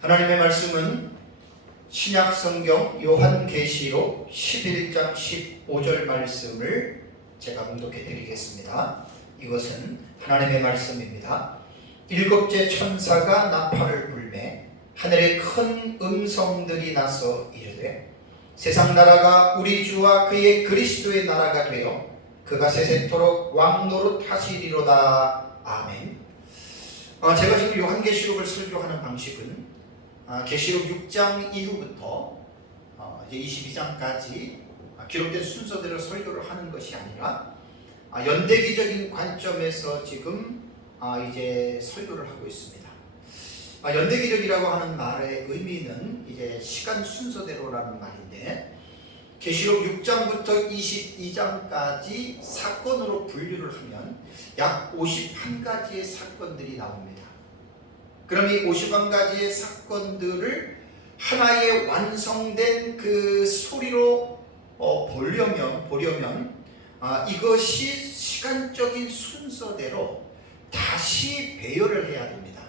하나님의 말씀은 신약성경 요한계시록 11장 15절 말씀을 제가 봉독해 드리겠습니다. 이것은 하나님의 말씀입니다. 일곱째 천사가 나팔을 불매 하늘에 큰 음성들이 나서 이르되 세상 나라가 우리 주와 그의 그리스도의 나라가 되어 그가 세세토록 왕노릇 하시리로다. 아멘. 제가 지금 요한계시록을 설교하는 방식은 계시록 6장 이후부터 이제 22장까지 기록된 순서대로 설교를 하는 것이 아니라 연대기적인 관점에서 지금 이제 설교를 하고 있습니다. 연대기적이라고 하는 말의 의미는 이제 시간 순서대로라는 말인데, 계시록 6장부터 22장까지 사건으로 분류를 하면 약 51가지의 사건들이 나옵니다. 그럼 이 51가지의 사건들을 하나의 완성된 그 소리로 보려면 이것이 시간적인 순서대로 다시 배열을 해야 됩니다.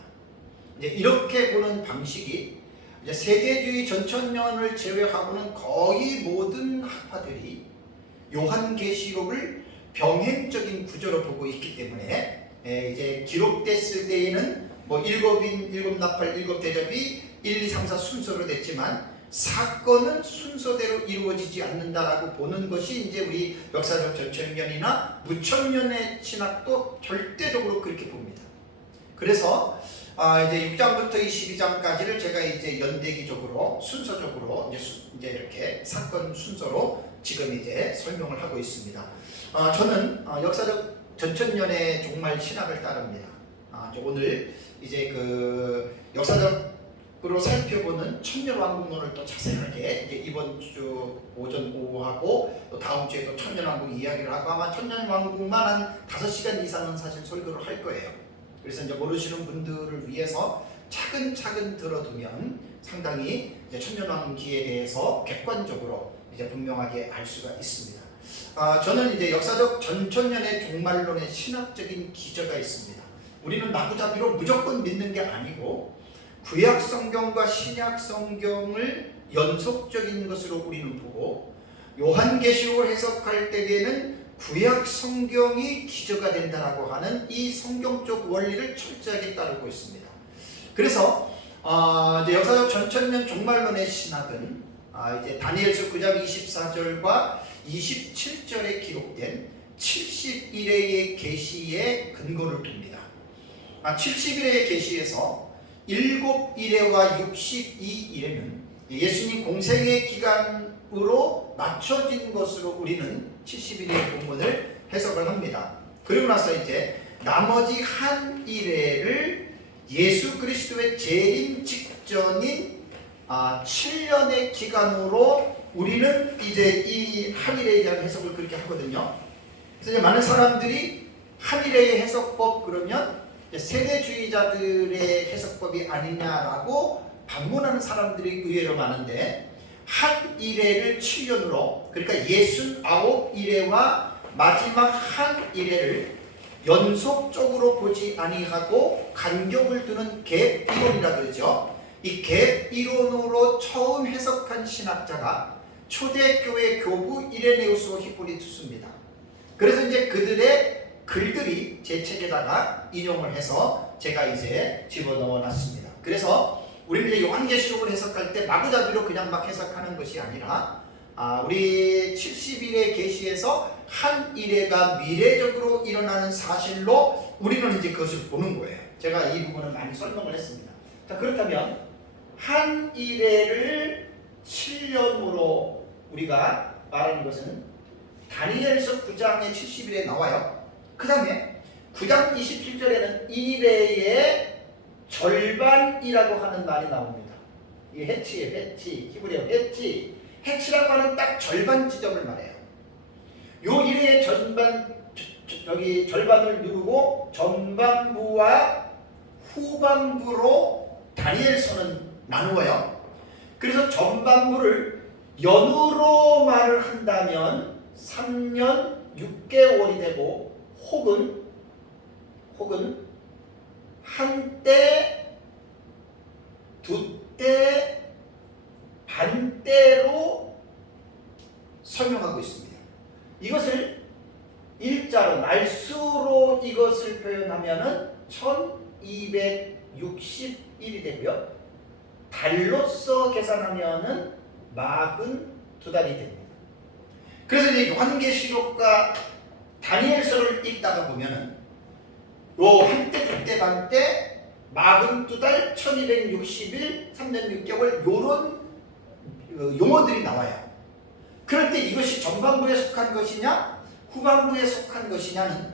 이제 이렇게 보는 방식이 이제 세대주의 전천년을 제외하고는 거의 모든 학파들이 요한계시록을 병행적인 구조로 보고 있기 때문에 이제 기록됐을 때에는 일곱인, 일곱나팔, 일곱대접이 1, 2, 3, 4 순서로 됐지만 사건은 순서대로 이루어지지 않는다라고 보는 것이 이제 우리 역사적 전천년이나 무천년의 신학도 절대적으로 그렇게 봅니다. 그래서 이제 6장부터 22장까지를 제가 이제 연대기적으로 순서적으로 이제 이렇게 사건 순서로 지금 이제 설명을 하고 있습니다. 저는 역사적 전천년의 종말 신학을 따릅니다. 오늘 이제 그 역사적으로 살펴보는 천년왕국론을 또 자세하게 이제 이번 주 오전 오후하고 또 다음 주에 또 천년왕국 이야기를 하고 아마 천년왕국만 한 5시간 이상은 사실 설교를 할 거예요. 그래서 이제 모르시는 분들을 위해서 차근차근 들어두면 상당히 이제 천년왕기에 대해서 객관적으로 이제 분명하게 알 수가 있습니다. 저는 이제 역사적 전천년의 종말론의 신학적인 기저가 있습니다. 우리는 마구잡이로 무조건 믿는 게 아니고 구약 성경과 신약 성경을 연속적인 것으로 우리는 보고 요한계시록을 해석할 때에는 구약 성경이 기저가 된다라고 하는 이 성경적 원리를 철저하게 따르고 있습니다. 그래서 이제 역사적 전천년 종말론의 신학은 이제 다니엘서 9장 24절과 27절에 기록된 70일의 계시에 근거를 둡니다. 70일의 계시에서 7일에와 62일에는 예수님 공생의 기간으로 맞춰진 것으로 우리는 70일의 본문을 해석을 합니다. 그리고 나서 이제 나머지 한 일회를 예수 그리스도의 재림 직전인 7년의 기간으로 우리는 이제 이 한 일회에 대한 해석을 그렇게 하거든요. 그래서 이제 많은 사람들이 한 일회의 해석법 그러면 세대주의자들의 해석법이 아니냐라고 반문하는 사람들이 의외로 많은데, 한 일회를 7년으로, 그러니까 69일회와 마지막 한 일회를 연속적으로 보지 아니하고 간격을 두는 갭 이론이라 그러죠. 이 갭 이론으로 처음 해석한 신학자가 초대교회 교부 이레네우스 히포리투스입니다. 그래서 이제 그들의 글들이 제 책에다가 인용을 해서 제가 이제 집어넣어 놨습니다. 그래서 우리는 이제 요한계시록을 해석할 때 마구잡이로 그냥 막 해석하는 것이 아니라 우리 70일의 계시에서 한 일회가 미래적으로 일어나는 사실로 우리는 이제 그것을 보는 거예요. 제가 이 부분을 많이 설명을 했습니다. 자, 그렇다면 한 일회를 7년으로 우리가 말하는 것은 다니엘서 9장의 70일에 나와요. 그 다음에 9장 27절에는 일회의 절반이라고 하는 말이 나옵니다. 이 해치예요. 해치. 히브리어 해치. 해치라고 하는 딱 절반 지점을 말해요. 요 일회의 절반을 누르고 전반부와 후반부로 다니엘서는 나누어요. 그래서 전반부를 연으로 말을 한다면 3년 6개월이 되고 혹은 한때 두 때 반대로 설명하고 있습니다. 이것을 일자로 날수로 이것을 표현하면은 1261이 되고요. 달로서 계산하면은 42달이 됩니다. 그래서 이제 요한계시록과 다니엘서를 읽다가 보면은 요 한때 두때 반때 42달 1260일 3년 6개월 요런 용어들이 나와요. 그럴 때 이것이 전반부에 속한 것이냐 후반부에 속한 것이냐는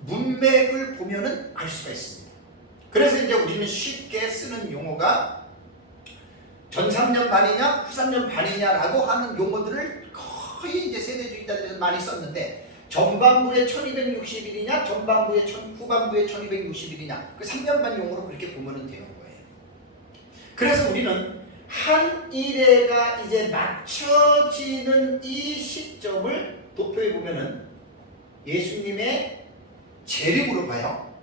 문맥을 보면은 알 수가 있습니다. 그래서 이제 우리는 쉽게 쓰는 용어가 전 3년 반이냐 후 3년 반이냐라고 하는 용어들을 거의 이제 세대주의자들은 많이 썼는데 전반부에 1260일이냐 후반부에 1260일이냐 그 3년 반 용어로 그렇게 보면 되는 거예요. 그래서 우리는 한 일회가 이제 맞춰지는 이 시점을 도표에 보면은 예수님의 재림으로 봐요.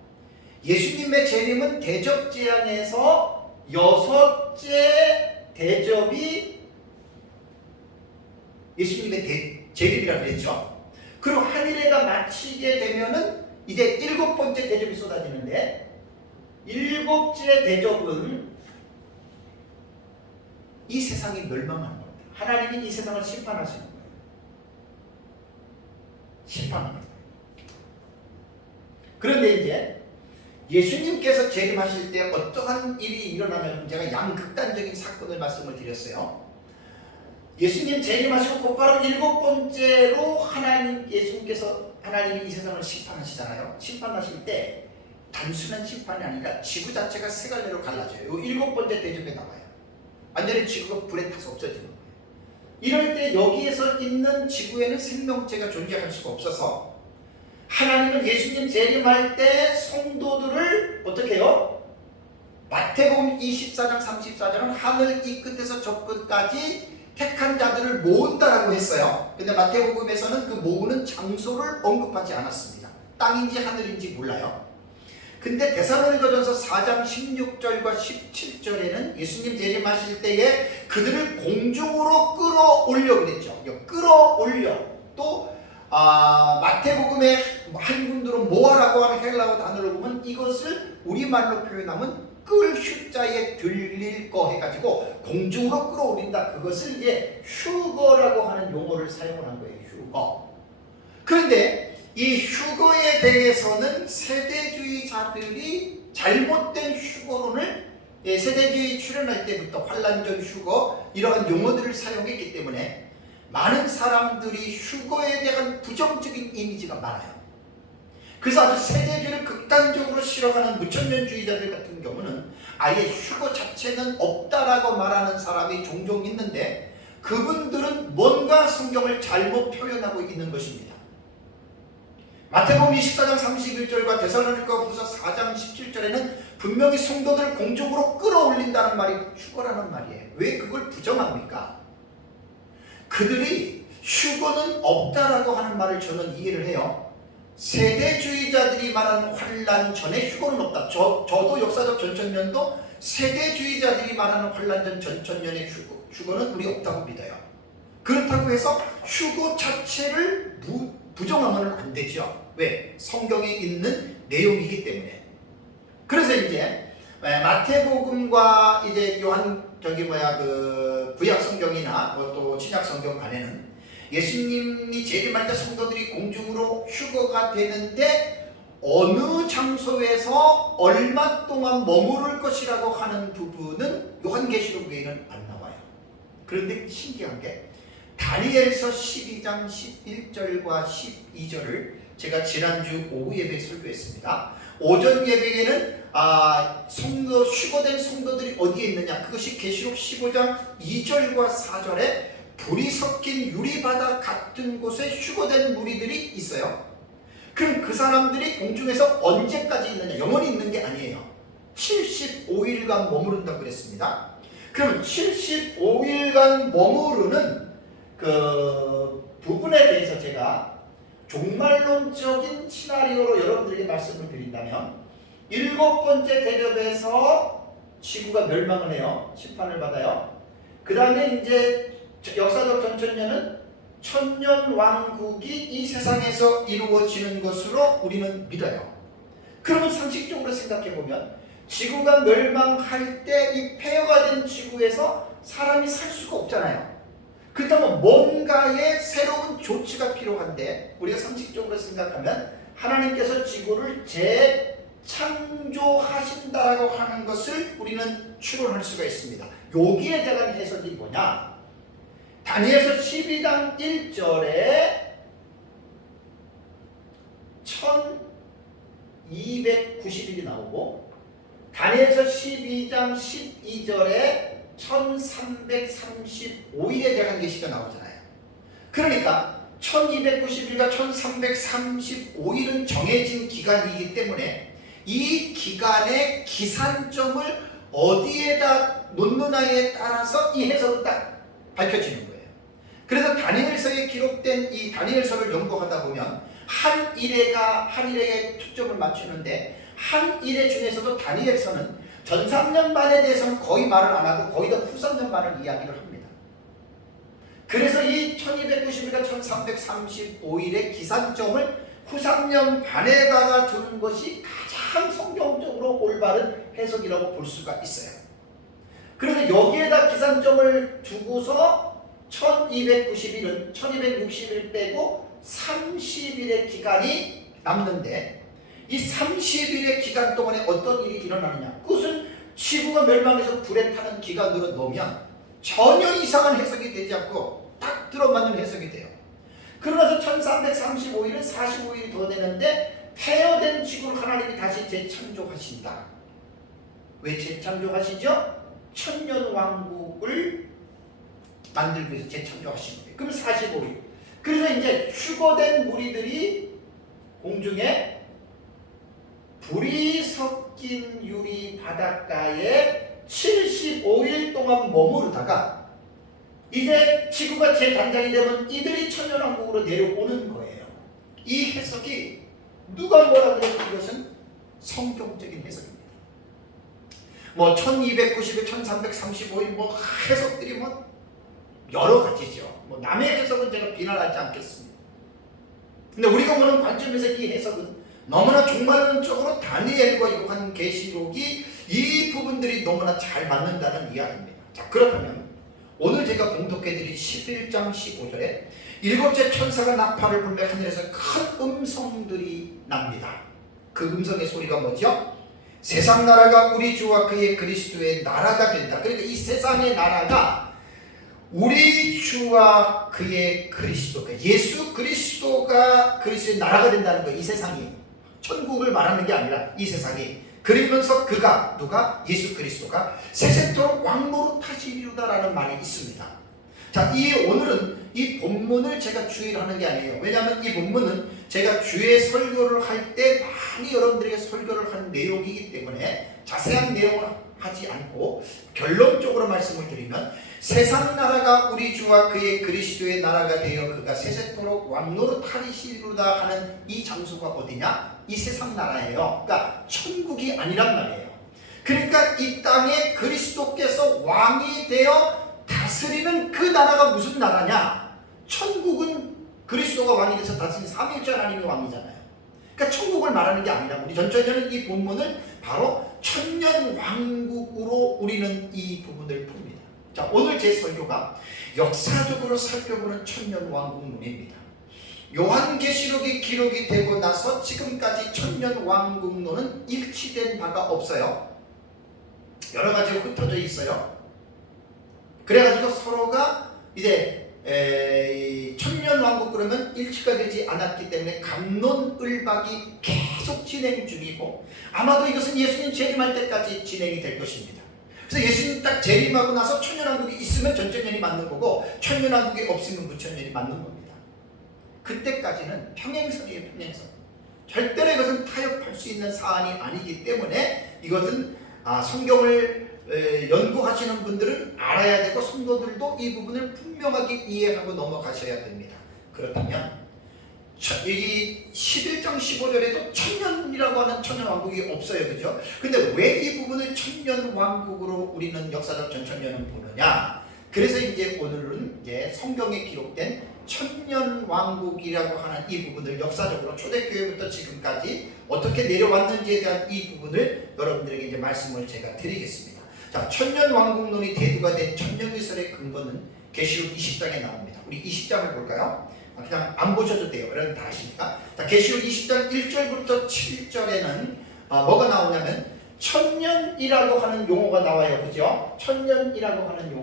예수님의 재림은 대접재앙에서 6째 대접이 예수님의 재림이라고 그랬죠. 그리고 한 일회가 마치게 되면은 이제 7번째 대접이 쏟아지는데 7째 대접은 이 세상이 멸망하는 겁니다. 하나님이 이 세상을 심판하시는 거예요. 심판하는 거예요. 그런데 이제 예수님께서 재림하실 때 어떠한 일이 일어나냐면 제가 양극단적인 사건을 말씀을 드렸어요. 예수님 재림하시고 곧바로 7번째로 하나님이 이 세상을 심판하시잖아요. 심판하실 때 단순한 심판이 아니라 지구 자체가 세 갈래로 갈라져요. 7번째 대접에 나와요. 완전히 지구가 불에 타서 없어지는 거예요. 이럴 때 여기에서 있는 지구에는 생명체가 존재할 수가 없어서 하나님은 예수님 재림할 때 성도들을 어떻게 해요? 마태복음 24장 34장은 하늘 이 끝에서 저 끝까지 택한 자들을 모은다라고 했어요. 근데 마태복음에서는 그 모으는 장소를 언급하지 않았습니다. 땅인지 하늘인지 몰라요. 근데 데살로니가전서 4장 16절과 17절에는 예수님 재림하실 때에 그들을 공중으로 끌어올려 그랬죠. 끌어올려. 또 마태복음의 한 군데로 모아라고 하는 헬라어 단어를 보면 이것을 우리말로 표현하면 끌 휴자에 들릴 거 해가지고 공중으로 끌어올린다. 그것을 이제 휴거라고 하는 용어를 사용한 거예요. 휴거. 그런데 이 휴거에 대해서는 세대주의자들이 잘못된 휴거론을 세대주의 출현할 때부터 환란전 휴거 이러한 용어들을 사용했기 때문에 많은 사람들이 휴거에 대한 부정적인 이미지가 많아요. 그래서 아주 세대주의를 극단적으로 싫어하는 무천년주의자들 같은 경우는 아예 휴거 자체는 없다라고 말하는 사람이 종종 있는데 그분들은 뭔가 성경을 잘못 표현하고 있는 것입니다. 마태복음 24장 31절과 데살로니가후서 4장 17절에는 분명히 성도들을 공중으로 끌어올린다는 말이 휴거라는 말이에요. 왜 그걸 부정합니까? 그들이 휴거는 없다라고 하는 말을 저는 이해를 해요. 세대주의자들이 말하는 환란 전에 휴거는 없다. 저도 역사적 전천년도 세대주의자들이 말하는 환란 전 전천년의 휴거는 우리 없다고 믿어요. 그렇다고 해서 휴거 자체를 부정하면 안 되죠. 왜? 성경에 있는 내용이기 때문에. 그래서 이제 마태복음과 이제 구약 성경이나 또 신약 성경 안에는 예수님이 재림할 때 성도들이 공중으로 휴거가 되는데 어느 장소에서 얼마 동안 머무를 것이라고 하는 부분은 요한계시록 외에는 안 나와요. 그런데 신기한 게 다니엘서 12장 11절과 12절을 제가 지난주 오후 예배에 설교했습니다. 오전 예배에는 휴거된 성도들이 어디에 있느냐, 그것이 계시록 15장 2절과 4절에 불이 섞인 유리바다 같은 곳에 휴거된 무리들이 있어요. 그럼 그 사람들이 공중에서 언제까지 있느냐? 영원히 있는 게 아니에요. 75일간 머무른다고 그랬습니다. 그럼 75일간 머무르는 그 부분에 대해서 제가 종말론적인 시나리오로 여러분들에게 말씀을 드린다면 7번째 대접에서 지구가 멸망을 해요. 심판을 받아요. 그 다음에 이제 역사적 전천년은 천년왕국이 이 세상에서 이루어지는 것으로 우리는 믿어요. 그러면 상식적으로 생각해보면 지구가 멸망할 때 이 폐허가 된 지구에서 사람이 살 수가 없잖아요. 그렇다면 뭔가의 새로운 조치가 필요한데 우리가 상식적으로 생각하면 하나님께서 지구를 재창조하신다고 하는 것을 우리는 추론할 수가 있습니다. 여기에 대한 해석이 뭐냐? 다니엘서 12장 1절에 1290일이 나오고 다니엘서 12장 12절에 1335일에 대한 계시가 나오잖아요. 그러니까 1290일과 1335일은 정해진 기간이기 때문에 이 기간의 기산점을 어디에다 놓느냐에 따라서 이 해석은 딱 밝혀지는 거예요. 그래서 다니엘서에 기록된 이 다니엘서를 연구하다 보면 한 일에 초점을 맞추는데 한 일의 중에서도 다니엘서는 전상년반에 대해서는 거의 말을 안 하고 거의 다 후상년반을 이야기를 합니다. 그래서 이 1290일과 1335일의 기산점을 후상년반에다가 두는 것이 가장 성경적으로 올바른 해석이라고 볼 수가 있어요. 그래서 여기에다 기산점을 두고서 1290일은 1260일 빼고 30일의 기간이 남는데 이 30일의 기간 동안에 어떤 일이 일어나느냐? 그것은 지구가 멸망해서 불에 타는 기간으로 놓으면 전혀 이상한 해석이 되지 않고 딱 들어맞는 해석이 돼요. 그러나서 1335일은 45일이 더 되는데 폐허된 지구를 하나님이 다시 재창조하신다. 왜 재창조하시죠? 천년왕국을 만들기 위해서 재창조하신 거예요. 그럼 45일. 그래서 이제 휴거된 무리들이 공중에 불이 섞인 유리 바닷가에 75일 동안 머무르다가 이제 지구가 재단장이 되면 이들이 천년왕국으로 내려오는 거예요. 이 해석이 누가 뭐라 그래도 이것은 성경적인 해석입니다. 뭐 1290일, 1335일 뭐 해석들이 뭐 여러 가지죠. 뭐 남의 해석은 제가 비난하지 않겠습니다. 근데 우리가 보는 관점에서 이 해석은 너무나 종말론적으로 다니엘과 요한 계시록이 이 부분들이 너무나 잘 맞는다는 이야기입니다. 자, 그렇다면 오늘 제가 봉독해드린 11장 15절에 일곱째 천사가 나팔을 불며 하늘에서 큰 음성들이 납니다. 그 음성의 소리가 뭐죠? 세상 나라가 우리 주와 그의 그리스도의 나라가 된다. 그러니까 이 세상의 나라가 우리 주와 그의 그리스도, 예수 그리스도가 그리스도의 나라가 된다는 거예요. 이 세상이 천국을 말하는 게 아니라 이 세상이. 그러면서 그가 누가? 예수 그리스도가 세세토록 왕노릇하시리로다라는 말이 있습니다. 자, 오늘은 이 본문을 제가 주의를 하는 게 아니에요. 왜냐하면 이 본문은 제가 주의 설교를 할 때 많이 여러분들에게 설교를 한 내용이기 때문에 자세한 내용을 하지 않고 결론적으로 말씀을 드리면 세상 나라가 우리 주와 그의 그리스도의 나라가 되어 그가 세세토록 왕노릇하시리로다 하는 이 장소가 어디냐? 이 세상 나라예요. 그러니까 천국이 아니란 말이에요. 그러니까 이 땅에 그리스도께서 왕이 되어 다스리는 그 나라가 무슨 나라냐? 천국은 그리스도가 왕이 돼서 다스리는 삼위일체 하나님이 왕이잖아요. 그러니까 천국을 말하는 게 아니라 우리 전천년은 이 본문을 바로 천년왕국으로 우리는 이 부분을 풉니다. 자, 오늘 제 설교가 역사적으로 살펴보는 천년왕국론입니다. 요한계시록이 기록이 되고 나서 지금까지 천년왕국론은 일치된 바가 없어요. 여러 가지로 흩어져 있어요. 그래가지고 서로가 이제 천년왕국 그러면 일치가 되지 않았기 때문에 갑론을박이 계속 진행 중이고 아마도 이것은 예수님 재림할 때까지 진행이 될 것입니다. 그래서 예수님 딱 재림하고 나서 천년왕국이 있으면 전천년이 맞는 거고 천년왕국이 없으면 무천년이 맞는 겁니다. 그때까지는 평행선이에요. 평행선. 절대로 이것은 타협할 수 있는 사안이 아니기 때문에 이것은 성경을 연구하시는 분들은 알아야 되고 성도들도 이 부분을 분명하게 이해하고 넘어가셔야 됩니다. 그렇다면 이 11장 15절에도 천년이라고 하는 천년왕국이 없어요. 그죠? 근데 왜 이 부분을 천년왕국으로 우리는 역사적 전천년은 보느냐? 그래서 이제 오늘은 이제 성경에 기록된 천년왕국이라고 하는 이 부분을 역사적으로 초대교회부터 지금까지 어떻게 내려왔는지에 대한 이 부분을 여러분들에게 이제 말씀을 제가 드리겠습니다. 자, 천년왕국론이 대두가 된 천년기설의 근거는 계시록 20장에 나옵니다. 우리 20장을 볼까요? 그냥 안 보셔도 돼요. 여러분 다 아시니까. 자, 계시록 20장 1절부터 7절에는 뭐가 나오냐면 천년이라고 하는 용어가 나와요. 그죠? 천년이라고 하는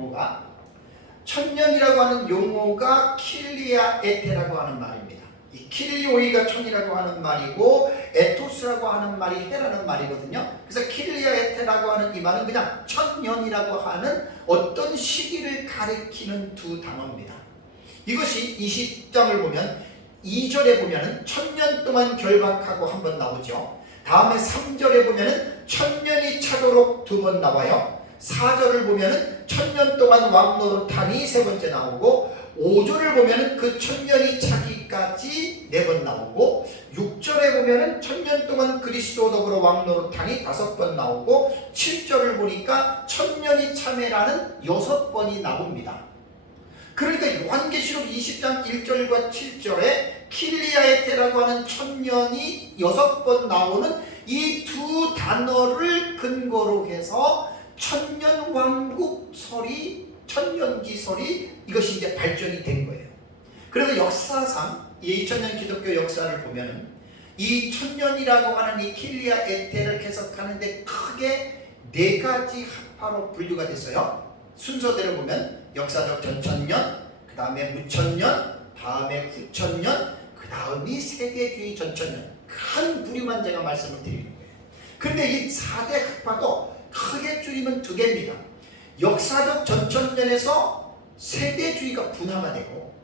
용어가 킬리아 에테라고 하는 말입니다. 이 킬리오이가 천이라고 하는 말이고 에토스라고 하는 말이 해라는 말이거든요. 그래서 킬리아 에테라고 하는 이 말은 그냥 천년이라고 하는 어떤 시기를 가리키는 두 단어입니다. 이것이 20장을 보면 2절에 보면은 천년 동안 결박하고 한 번 나오죠. 다음에 3절에 보면은 천년이 차도록 두 번 나와요. 4절을 보면은 천년 동안 왕 노릇하니 세 번째 나오고 5절을 보면은 그 천년이 차기까지 네 번 나오고 6절에 보면은 천년 동안 그리스도 더불어 왕 노릇하니 5번 나오고 7절을 보니까 천년이 참회라는 6번이 나옵니다. 그러니까 요한계시록 20장 1절과 7절에 킬리아에테라고 하는 천년이 6번 나오는 이 두 단어를 근거로 해서 천년왕국설이, 천년기설이 이것이 이제 발전이 된 거예요. 그래서 역사상 이 2000년 기독교 역사를 보면은 이 천년이라고 하는 이 킬리아에테를 해석하는데 크게 네 가지 학파로 분류가 됐어요. 순서대로 보면 역사적 전천년, 그 다음에 무천년, 다음에 후천년, 그 다음이 세대주의 전천년. 큰 부류만 제가 말씀을 드리는 거예요. 그런데 이 4대 학파도 크게 줄이면 두 개입니다. 역사적 전천년에서 세대주의가 분화가 되고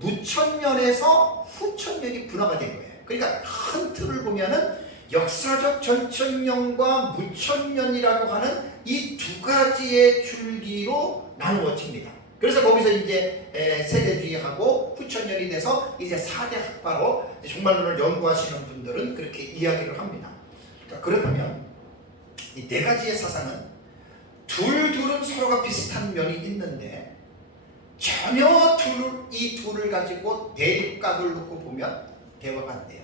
무천년에서 후천년이 분화가 된 거예요. 그러니까 큰 틀을 보면은 역사적 전천년과 무천년이라고 하는 이 두 가지의 줄기로 나누어집니다. 그래서 거기서 이제 세대주의하고 후천년이 돼서 이제 4대 학파로 종말론을 연구하시는 분들은 그렇게 이야기를 합니다. 자, 그렇다면 이 네 가지의 사상은 둘은 서로가 비슷한 면이 있는데 전혀 이 둘을 가지고 대립각을 놓고 보면 대화가 안 돼요.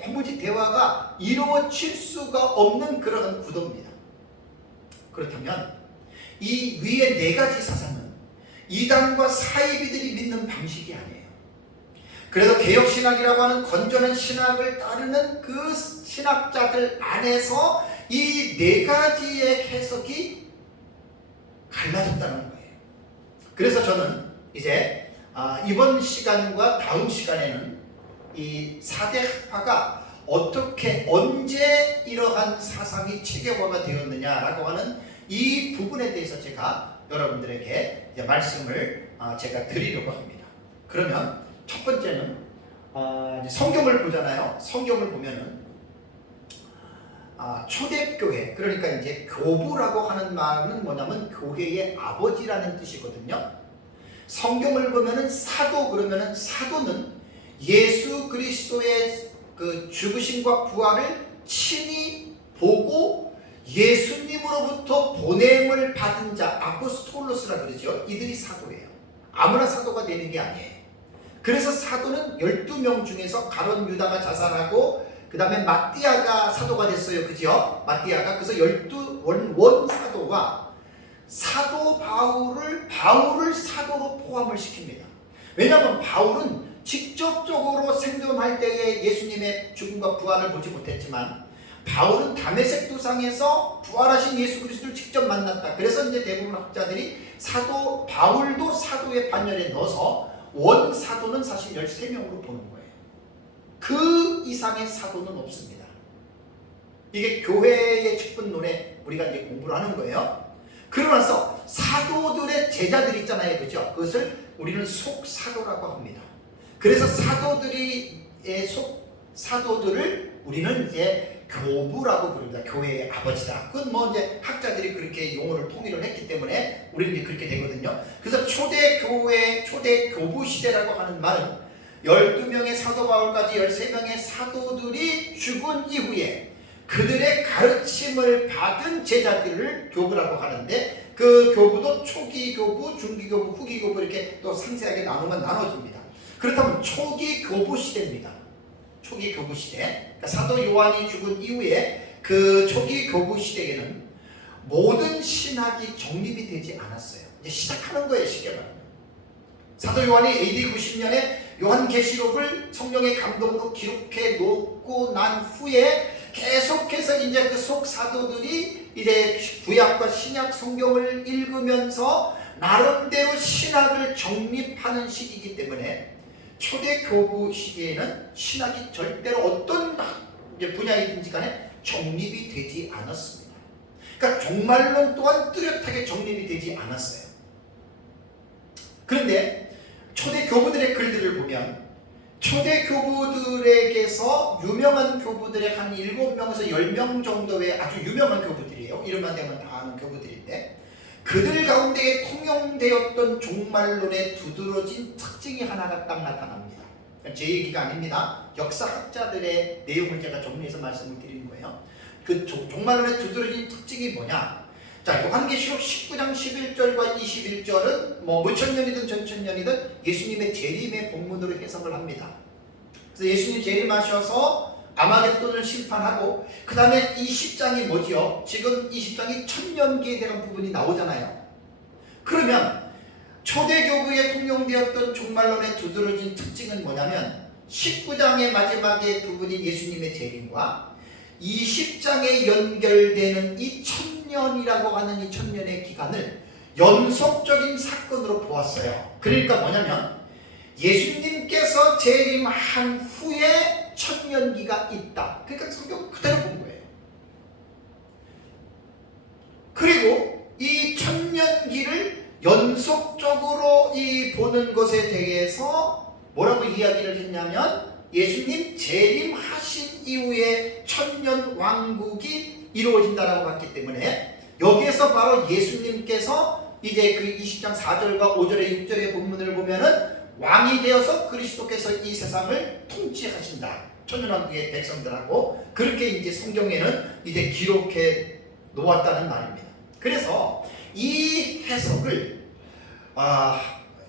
도무지 대화가 이루어질 수가 없는 그런 구도입니다. 그렇다면 이 위의 네 가지 사상은 이단과 사이비들이 믿는 방식이 아니에요. 그래도 개혁신학이라고 하는 건전한 신학을 따르는 그 신학자들 안에서 이 네 가지의 해석이 갈라졌다는 거예요. 그래서 저는 이제 이번 시간과 다음 시간에는 이 4대 학파가 어떻게 언제 이러한 사상이 체계화가 되었느냐라고 하는 이 부분에 대해서 제가 여러분들에게 이제 말씀을 제가 드리려고 합니다. 그러면 첫 번째는 성경을 보잖아요. 성경을 보면은 초대교회, 그러니까 이제 교부라고 하는 말은 뭐냐면 교회의 아버지라는 뜻이거든요. 성경을 보면은 사도, 그러면은 사도는 예수 그리스도의 그 죽으심과 부활을 친히 보고 예수님으로부터 보냄을 받은 자, 아포스톨로스라 그러죠. 이들이 사도예요. 아무나 사도가 되는 게 아니에요. 그래서 사도는 12명 중에서 가룟 유다가 자살하고 그 다음에 마띠아가 사도가 됐어요. 그죠? 마띠아가. 그래서 12원 사도와 사도 바울을 사도로 포함을 시킵니다. 왜냐하면 바울은 직접적으로 생존할 때에 예수님의 죽음과 부활을 보지 못했지만 바울은 다메섹 도상에서 부활하신 예수 그리스도를 직접 만났다. 그래서 이제 대부분 학자들이 바울도 사도의 반열에 넣어서 원 사도는 사실 13명으로 보는 거예요. 그 이상의 사도는 없습니다. 이게 교회의 직분론에 우리가 이제 공부를 하는 거예요. 그러면서 사도들의 제자들 있잖아요. 그죠? 그것을 우리는 속사도라고 합니다. 그래서 사도들을 우리는 이제 교부라고 부릅니다. 교회의 아버지다. 그건 뭐 이제 학자들이 그렇게 용어를 통일을 했기 때문에 우리는 이제 그렇게 되거든요. 그래서 초대 교부 시대라고 하는 말은 12명의 사도 바울까지 13명의 사도들이 죽은 이후에 그들의 가르침을 받은 제자들을 교부라고 하는데, 그 교부도 초기 교부, 중기 교부, 후기 교부 이렇게 또 상세하게 나누면 나눠집니다. 그렇다면 초기 교부 시대입니다. 초기 교부 시대, 그러니까 사도 요한이 죽은 이후에 그 초기 교부 시대에는 모든 신학이 정립이 되지 않았어요. 이제 시작하는 거예요, 쉽게 말하면. 사도 요한이 AD 90년에 요한계시록을 성령의 감동으로 기록해 놓고 난 후에 계속해서 이제 그 속 사도들이 이제 구약과 신약 성경을 읽으면서 나름대로 신학을 정립하는 시기이기 때문에 초대 교부 시기에는 신학이 절대로 어떤 분야이든지 간에 정립이 되지 않았습니다. 그러니까 종말론 또한 뚜렷하게 정립이 되지 않았어요. 그런데 초대 교부들의 글들을 보면 초대 교부들에게서 유명한 교부들의 한 7명에서 10명 정도의 아주 유명한 교부들이에요. 이름만 대면 다 아는 교부들인데, 그들 가운데에 통용되었던 종말론의 두드러진 특징이 하나가 딱 나타납니다. 제 얘기가 아닙니다. 역사학자들의 내용을 제가 정리해서 말씀을 드리는 거예요. 그 종말론의 두드러진 특징이 뭐냐? 자, 요한계시록 19장 11절과 21절은 뭐 무천년이든 전천년이든 예수님의 재림의 본문으로 해석을 합니다. 그래서 예수님 재림하셔서 아마겟돈을 심판하고 그 다음에 20장이 뭐지요? 지금 20장이 천년기에 대한 부분이 나오잖아요. 그러면 초대교부에 통용되었던 종말론의 두드러진 특징은 뭐냐면 19장의 마지막의 부분인 예수님의 재림과 20장에 연결되는 이 천년이라고 하는 이 천년의 기간을 연속적인 사건으로 보았어요. 그러니까 뭐냐면 예수님께서 재림한 후에 천년기가 있다. 그러니까 성경 그대로 본 거예요. 그리고 이 천년기를 연속적으로 보는 것에 대해서 뭐라고 이야기를 했냐면 예수님 재림하신 이후에 천년 왕국이 이루어진다라고 봤기 때문에 여기에서 바로 예수님께서 이제 그 20장 4절과 5절의 6절의 본문을 보면은 왕이 되어서 그리스도께서 이 세상을 통치하신다. 천년왕국의 백성들하고 그렇게 이제 성경에는 이제 기록해 놓았다는 말입니다. 그래서 이 해석을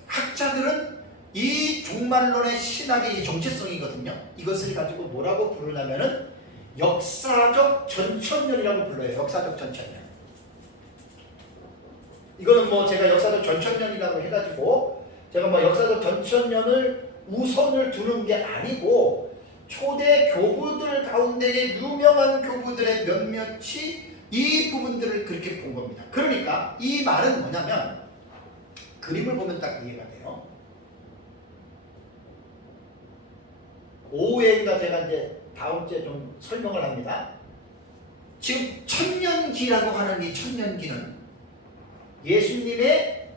학자들은 이 종말론의 신학의 이 정체성이거든요. 이것을 가지고 뭐라고 부르냐면은 역사적 전천년이라고 불러요. 역사적 전천년. 이거는 뭐 제가 역사적 전천년이라고 해가지고 제가 뭐 역사적 전천년을 우선을 두는 게 아니고 초대 교부들 가운데의 유명한 교부들의 몇몇이 이 부분들을 그렇게 본 겁니다. 그러니까 이 말은 뭐냐면 그림을 보면 딱 이해가 돼요. 오후에인가 제가 이제 다음 주에 좀 설명을 합니다. 지금 천년기라고 하는 이 천년기는 예수님의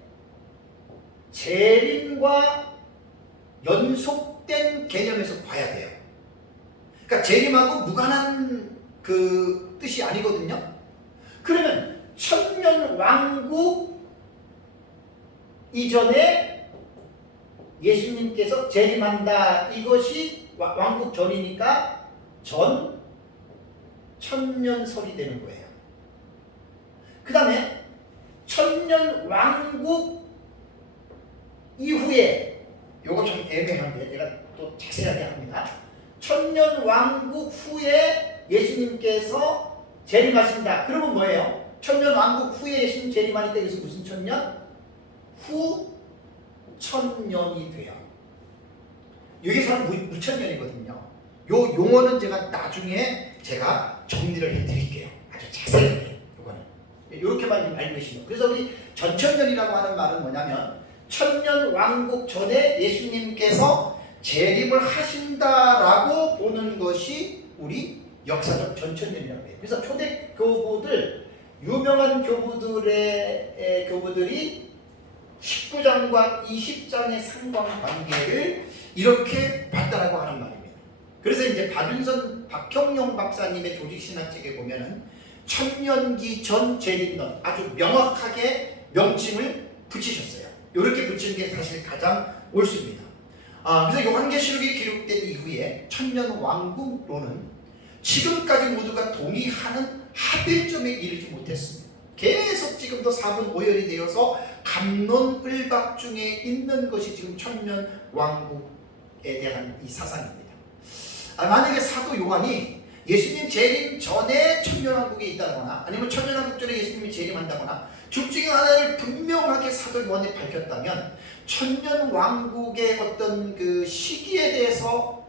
재림과 연속된 개념에서 봐야 돼요. 그러니까 재림하고 무관한 그 뜻이 아니거든요. 그러면 천년 왕국 이전에 예수님께서 재림한다. 이것이 왕국 전이니까 전 천년설이 되는 거예요. 그 다음에 천년 왕국 이후에 요거 좀 애매한데 제가 또 자세하게 합니다. 천년 왕국 후에 예수님께서 재림하신다. 그러면 뭐예요? 천년 왕국 후에 예수님 재림하니까 여기서 무슨 천년? 후 천년이 돼요. 여기서는 무천년이거든요. 요 용어는 제가 나중에 제가 정리를 해드릴게요. 아주 자세하게 요거는. 이렇게만 알고 계시면. 그래서 우리 전천년이라고 하는 말은 뭐냐면 천년 왕국 전에 예수님께서 재림을 하신다라고 보는 것이 우리 역사적 전천년이라고 해요. 그래서 초대 교부들, 유명한 교부들이 19장과 20장의 상관관계를 이렇게 봤다라고 하는 말입니다. 그래서 이제 박형용 박사님의 조직신학책에 보면은 천년기 전 재림론 아주 명확하게 명칭을 붙이셨어요. 이렇게 붙이는 게 사실 가장 옳습니다. 그래서 요한계시록이 기록된 이후에 천년왕국론은 지금까지 모두가 동의하는 합일점에 이르지 못했습니다. 계속 지금도 사분오열이 되어서 갑론을박 중에 있는 것이 지금 천년왕국에 대한 이 사상입니다. 만약에 사도 요한이 예수님 재림 전에 천년왕국이 있다거나 아니면 천년왕국 전에 예수님이 재림한다거나 둘 중에 하나를 분명하게 사도 요한이 밝혔다면 천년왕국의 어떤 그 시기에 대해서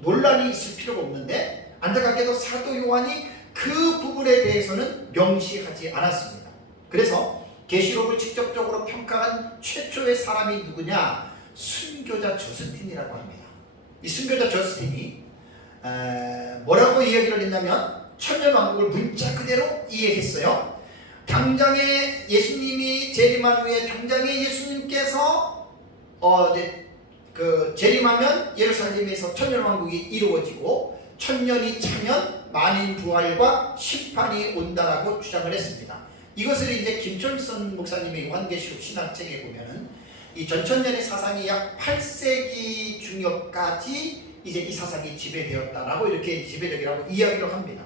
논란이 있을 필요가 없는데, 안타깝게도 사도 요한이 그 부분에 대해서는 명시하지 않았습니다. 그래서 계시록을 직접적으로 평가한 최초의 사람이 누구냐? 순교자 저스틴이라고 합니다. 이 순교자 저스틴이 뭐라고 이야기를 했냐면 천년왕국을 문자 그대로 이해했어요. 당장에 예수님이 재림한 후에 당장에 예수님께서 재림하면 예루살렘에서 천년왕국이 이루어지고 천년이 차면 만인 부활과 심판이 온다라고 주장을 했습니다. 이것을 이제 김철선 목사님의 요한계시록 신학책에 보면은 이 전천년의 사상이 약 8세기 중엽까지 이제 이 사상이 지배되었다라고 이렇게 지배적이라고 이야기를 합니다.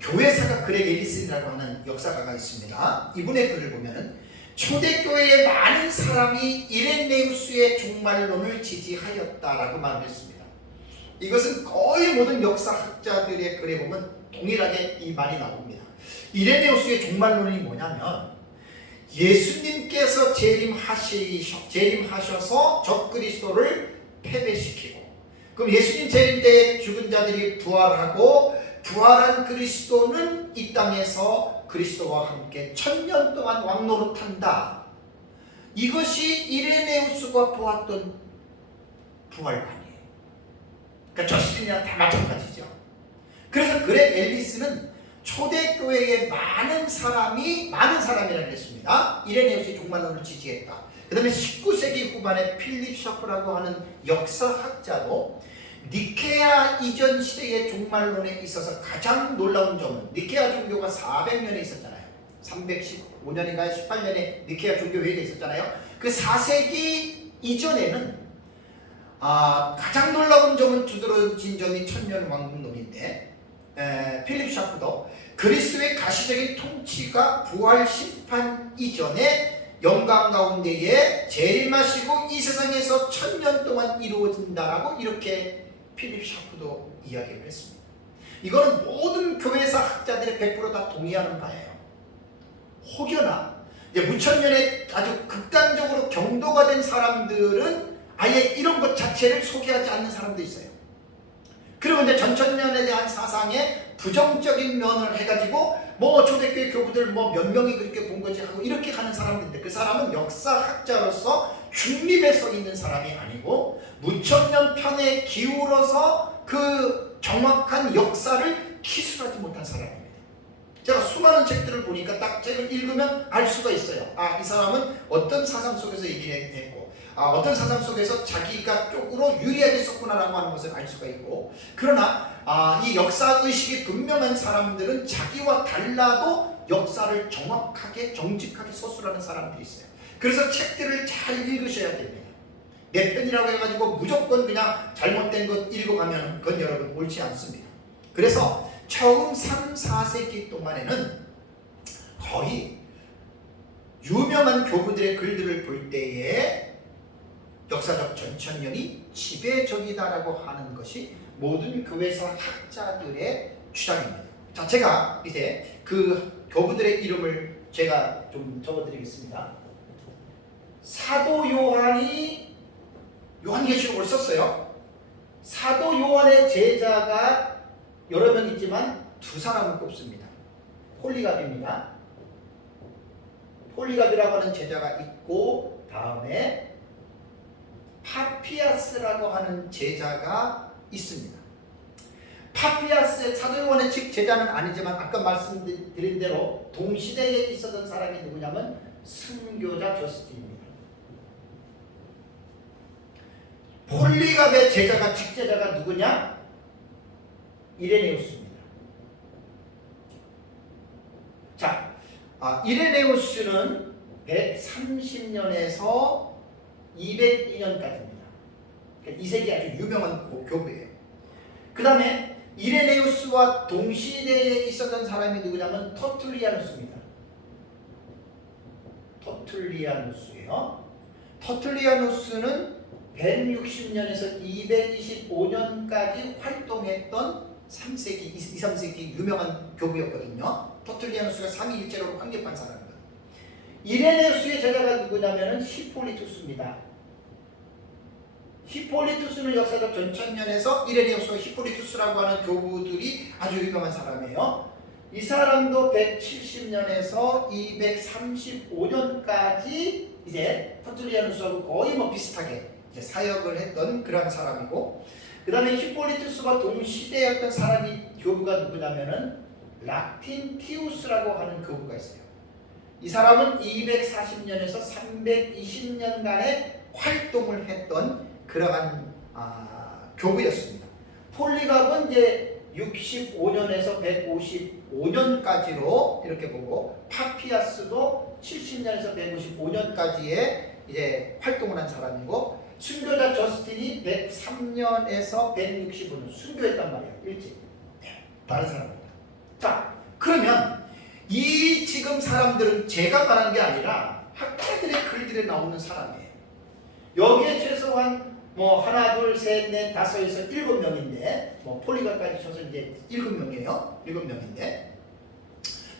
교회사가 그렉 앨리슨이라고 하는 역사가가 있습니다. 이분의 글을 보면은 초대교회의 많은 사람이 이레네우스의 종말론을 지지하였다라고 말을 했습니다. 이것은 거의 모든 역사학자들의 글에 보면 동일하게 이 말이 나옵니다. 이레네우스의 종말론이 뭐냐면 예수님께서 재림하셔서 적그리스도를 패배시키고, 그럼 예수님 재림 때에 죽은 자들이 부활하고 부활한 그리스도는 이 땅에서 그리스도와 함께 천년 동안 왕노릇한다. 이것이 이레네우스가 보았던 부활관이에요. 그러니까 저스틴이랑 다 마찬가지죠. 그래서 그렉 앨리스는 초대교회의 많은 사람이라고 했습니다. 이레네우스의 종말론을 지지했다. 그 다음에 19세기 후반에 필립 샤프라고 하는 역사학자도 니케아 이전 시대의 종말론에 있어서 가장 놀라운 점은, 니케아 종교가 400년에 있었잖아요. 315년인가 18년에 니케아 종교회의가 있었잖아요. 그 4세기 이전에는 가장 놀라운 점은 두드러진 점이 천년왕국론인데, 필립 샤프도 그리스도의 가시적인 통치가 부활 심판 이전에 영광 가운데에 재림하시고 이 세상에서 천년 동안 이루어진다라고 이렇게 필립 샤프도 이야기를 했습니다. 이거는 모든 교회사 학자들의 100% 다 동의하는 바예요. 혹여나 무천년에 아주 극단적으로 경도가 된 사람들은 아예 이런 것 자체를 소개하지 않는 사람도 있어요. 그리고 이제 전천년에 대한 사상에 부정적인 면을 해가지고 초대교회 교부들 몇 명이 그렇게 본 거지 하고 이렇게 가는 사람들인데, 그 사람은 역사학자로서 중립에 서 있는 사람이 아니고 무천년 편에 기울어서 그 정확한 역사를 기술하지 못한 사람입니다. 제가 수많은 책들을 보니까 딱 책을 읽으면 알 수가 있어요. 이 사람은 어떤 사상 속에서 얘기했고 어떤 사상 속에서 자기가 쪽으로 유리하게 썼구나라고 하는 것을 알 수가 있고, 그러나 이 역사의식이 분명한 사람들은 자기와 달라도 역사를 정확하게 정직하게 서술하는 사람들이 있어요. 그래서 책들을 잘 읽으셔야 됩니다. 내 편이라고 해가지고 무조건 그냥 잘못된 것 읽어가면 그건 여러분 옳지 않습니다. 그래서 처음 3, 4세기 동안에는 거의 유명한 교부들의 글들을 볼 때에 역사적 전천년이 지배적이다라고 하는 것이 모든 교회사 학자들의 주장입니다. 자, 제가 이제 그 교부들의 이름을 제가 좀 적어드리겠습니다. 사도 요한이 요한계시록을 썼어요. 사도 요한의 제자가 여러 명 있지만 두 사람을 꼽습니다. 폴리갑입니다. 폴리갑이라고 하는 제자가 있고, 다음에 파피아스라고 하는 제자가 있습니다. 파피아스의 사도 요한의 즉 제자는 아니지만 아까 말씀드린 대로 동시대에 있었던 사람이 누구냐면 순교자 저스틴입니다. 폴리갑의 제자가 직제자가 누구냐? 이레네우스입니다. 자, 이레네우스는 130년에서 202년까지입니다. 이 세기 아주 유명한 교부예요. 그 다음에 이레네우스와 동시대에 있었던 사람이 누구냐면 터툴리아누스입니다. 터툴리아누스예요. 터툴리아누스는 160년에서 225년까지 활동했던 3세기, 2, 3세기 유명한 교부였거든요. 터툴리아누스가 삼위일체로 확립한 사람입니다. 이레네우스의 제자가 누구냐면 히폴리투스입니다. 히폴리투스는 역사적 전천년에서 이레네우스와 히폴리투스라고 하는 교부들이 아주 유명한 사람이에요. 이 사람도 170년에서 235년까지 이제 터툴리아누스하고 거의 비슷하게 이제 사역을 했던 그런 사람이고, 그 다음에 히폴리투스와 동시대였던 사람이 교부가 누구냐면은 락틴티우스라고 하는 교부가 있어요. 이 사람은 240년에서 320년간의 활동을 했던 그러한 교부였습니다. 폴리갑은 이제 65년에서 155년까지로 이렇게 보고, 파피아스도 70년에서 155년까지의 이제 활동을 한 사람이고, 순교자 저스틴이 103년에서 165년 순교했단 말이에요. 일찍. 다른 사람입니다. 자, 그러면 이 지금 사람들은 제가 말한 게 아니라 학자들의 글들에 나오는 사람이에요. 여기에 최소한 하나, 둘, 셋, 넷, 다섯에서 7명인데, 폴리가까지 쳐서 이제 7명이에요. 7명인데,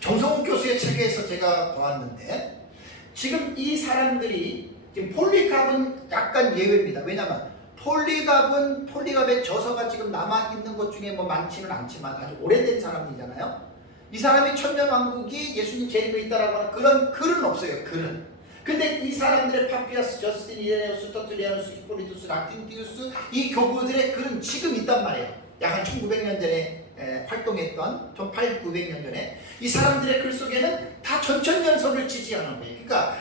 정성훈 교수의 책에서 제가 보았는데, 지금 이 사람들이, 지금 폴리갑은 약간 예외입니다. 왜냐면, 폴리갑의 저서가 지금 남아있는 것 중에 많지는 않지만 아주 오래된 사람이잖아요. 이 사람이 천년왕국이 예수님 재림에 있다라고 하는 그런 글은 없어요. 글은. 근데 이 사람들의 파피아스, 저스틴, 이레네우스, 터툴리아누스, 히폴리투스, 락틴티우스 이 교부들의 글은 지금 있단 말이에요. 약 한 1900년 전에 활동했던 1800~900년 전에 이 사람들의 글 속에는 다 전천년설을 지지하는 거예요. 그러니까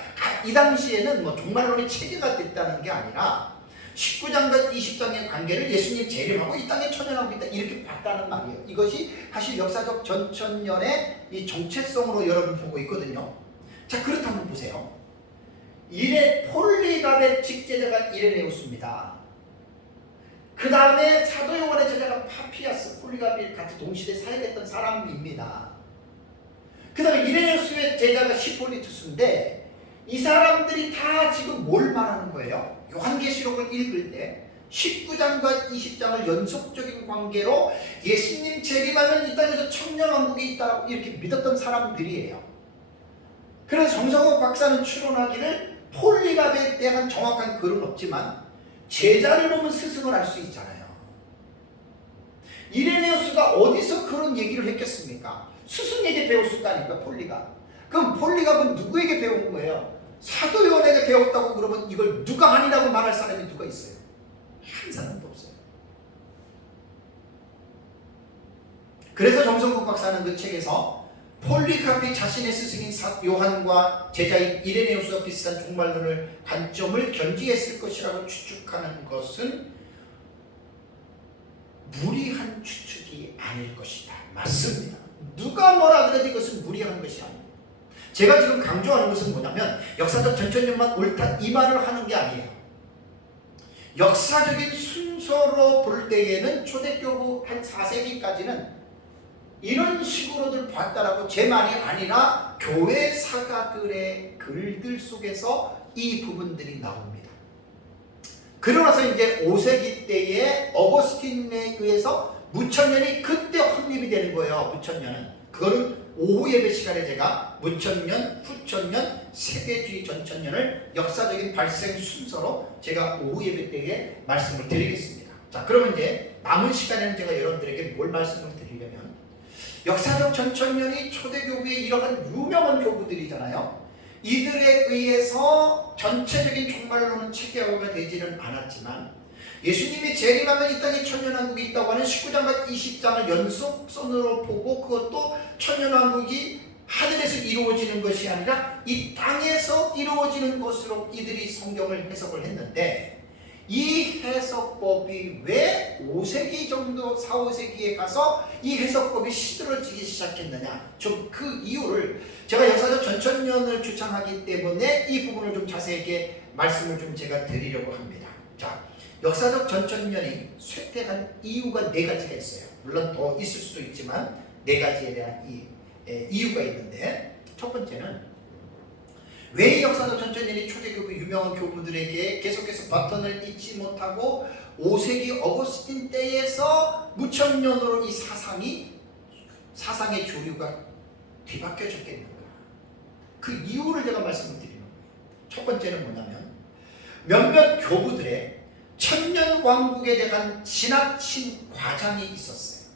이 당시에는 종말론이 체계가 됐다는 게 아니라 19장과 20장의 관계를 예수님 재림하고 이 땅에 천연하고 있다 이렇게 봤다는 말이에요. 이것이 사실 역사적 전천년의 이 정체성으로 여러분 보고 있거든요. 자, 그렇다면 보세요. 폴리갑의 직제자가 이레네우스입니다. 그 다음에 사도 요한의 제자가 파피아스, 폴리갑이 같이 동시대에 사역했던 사람입니다. 그 다음에 이레네우스의 제자가 히폴리투스인데, 이 사람들이 다 지금 뭘 말하는 거예요? 요한계시록을 읽을 때 19장과 20장을 연속적인 관계로 예수님 재림하면 이 땅에서 천년왕국이 있다고 이렇게 믿었던 사람들이에요. 그래서 정성호 박사는 추론하기를 폴리갑에 대한 정확한 글은 없지만 제자를 보면 스승을 알 수 있잖아요. 이레네우스가 어디서 그런 얘기를 했겠습니까? 스승에게 배웠을 거 아닙니까? 폴리갑. 그럼 폴리갑은 누구에게 배운 거예요? 사도 요한에게 배웠다고 그러면 이걸 누가 아니라고 말할 사람이 누가 있어요? 한 사람도 없어요. 그래서 정성국 박사는 그 책에서 폴리갑이 자신의 스승인 요한과 제자인 이레네우스와 비슷한 종말론을 관점을 견지했을 것이라고 추측하는 것은 무리한 추측이 아닐 것이다. 맞습니다. 누가 뭐라 그래도 이것은 무리한 것이 아닙니다. 제가 지금 강조하는 것은 뭐냐면 역사적 전천년만 옳다 이 말을 하는 게 아니에요. 역사적인 순서로 볼 때에는 초대교부 한 4세기까지는 이런 식으로들 봤다라고 제 말이 아니라 교회 사가들의 글들 속에서 이 부분들이 나옵니다. 그러나서 이제 5세기 때에 어거스틴에 의해서 무천년이 그때 확립이 되는 거예요. 무천년은. 그거는 오후 예배 시간에 제가 무천년, 후천년, 세대주의 전천년을 역사적인 발생 순서로 제가 오후 예배 때에 말씀을 드리겠습니다. 자, 그러면 이제 남은 시간에는 제가 여러분들에게 뭘 말씀을 드리려면 역사적 전천년이 초대교부의 이러한 유명한 교부들이잖아요. 이들에 의해서 전체적인 종말론은 체계화가 되지는 않았지만 예수님이 재림하면 이 땅에 천년왕국이 있다고 하는 19장과 20장을 연속선으로 보고 그것도 천년왕국이 하늘에서 이루어지는 것이 아니라 이 땅에서 이루어지는 것으로 이들이 성경을 해석을 했는데 이 해석법이 왜 5세기 정도 4, 5세기에 가서 이 해석법이 시들어지기 시작했느냐, 좀 그 이유를 제가 역사적 전천년을 주창하기 때문에 이 부분을 좀 자세하게 말씀을 좀 제가 드리려고 합니다. 자, 역사적 전천년이 쇠퇴한 이유가 네 가지가 있어요. 물론 더 있을 수도 있지만 네 가지에 대한 이유가 있는데, 첫 번째는 왜 역사적 전천년이 초대교회 유명한 교부들에게 계속해서 바톤을 잊지 못하고 5세기 어거스틴 때에서 무천년으로 이 사상의 조류가 뒤바뀌어졌겠는가? 그 이유를 제가 말씀을 드리는 거예요. 첫 번째는 뭐냐면 몇몇 교부들의 천년왕국에 대한 지나친 과장이 있었어요.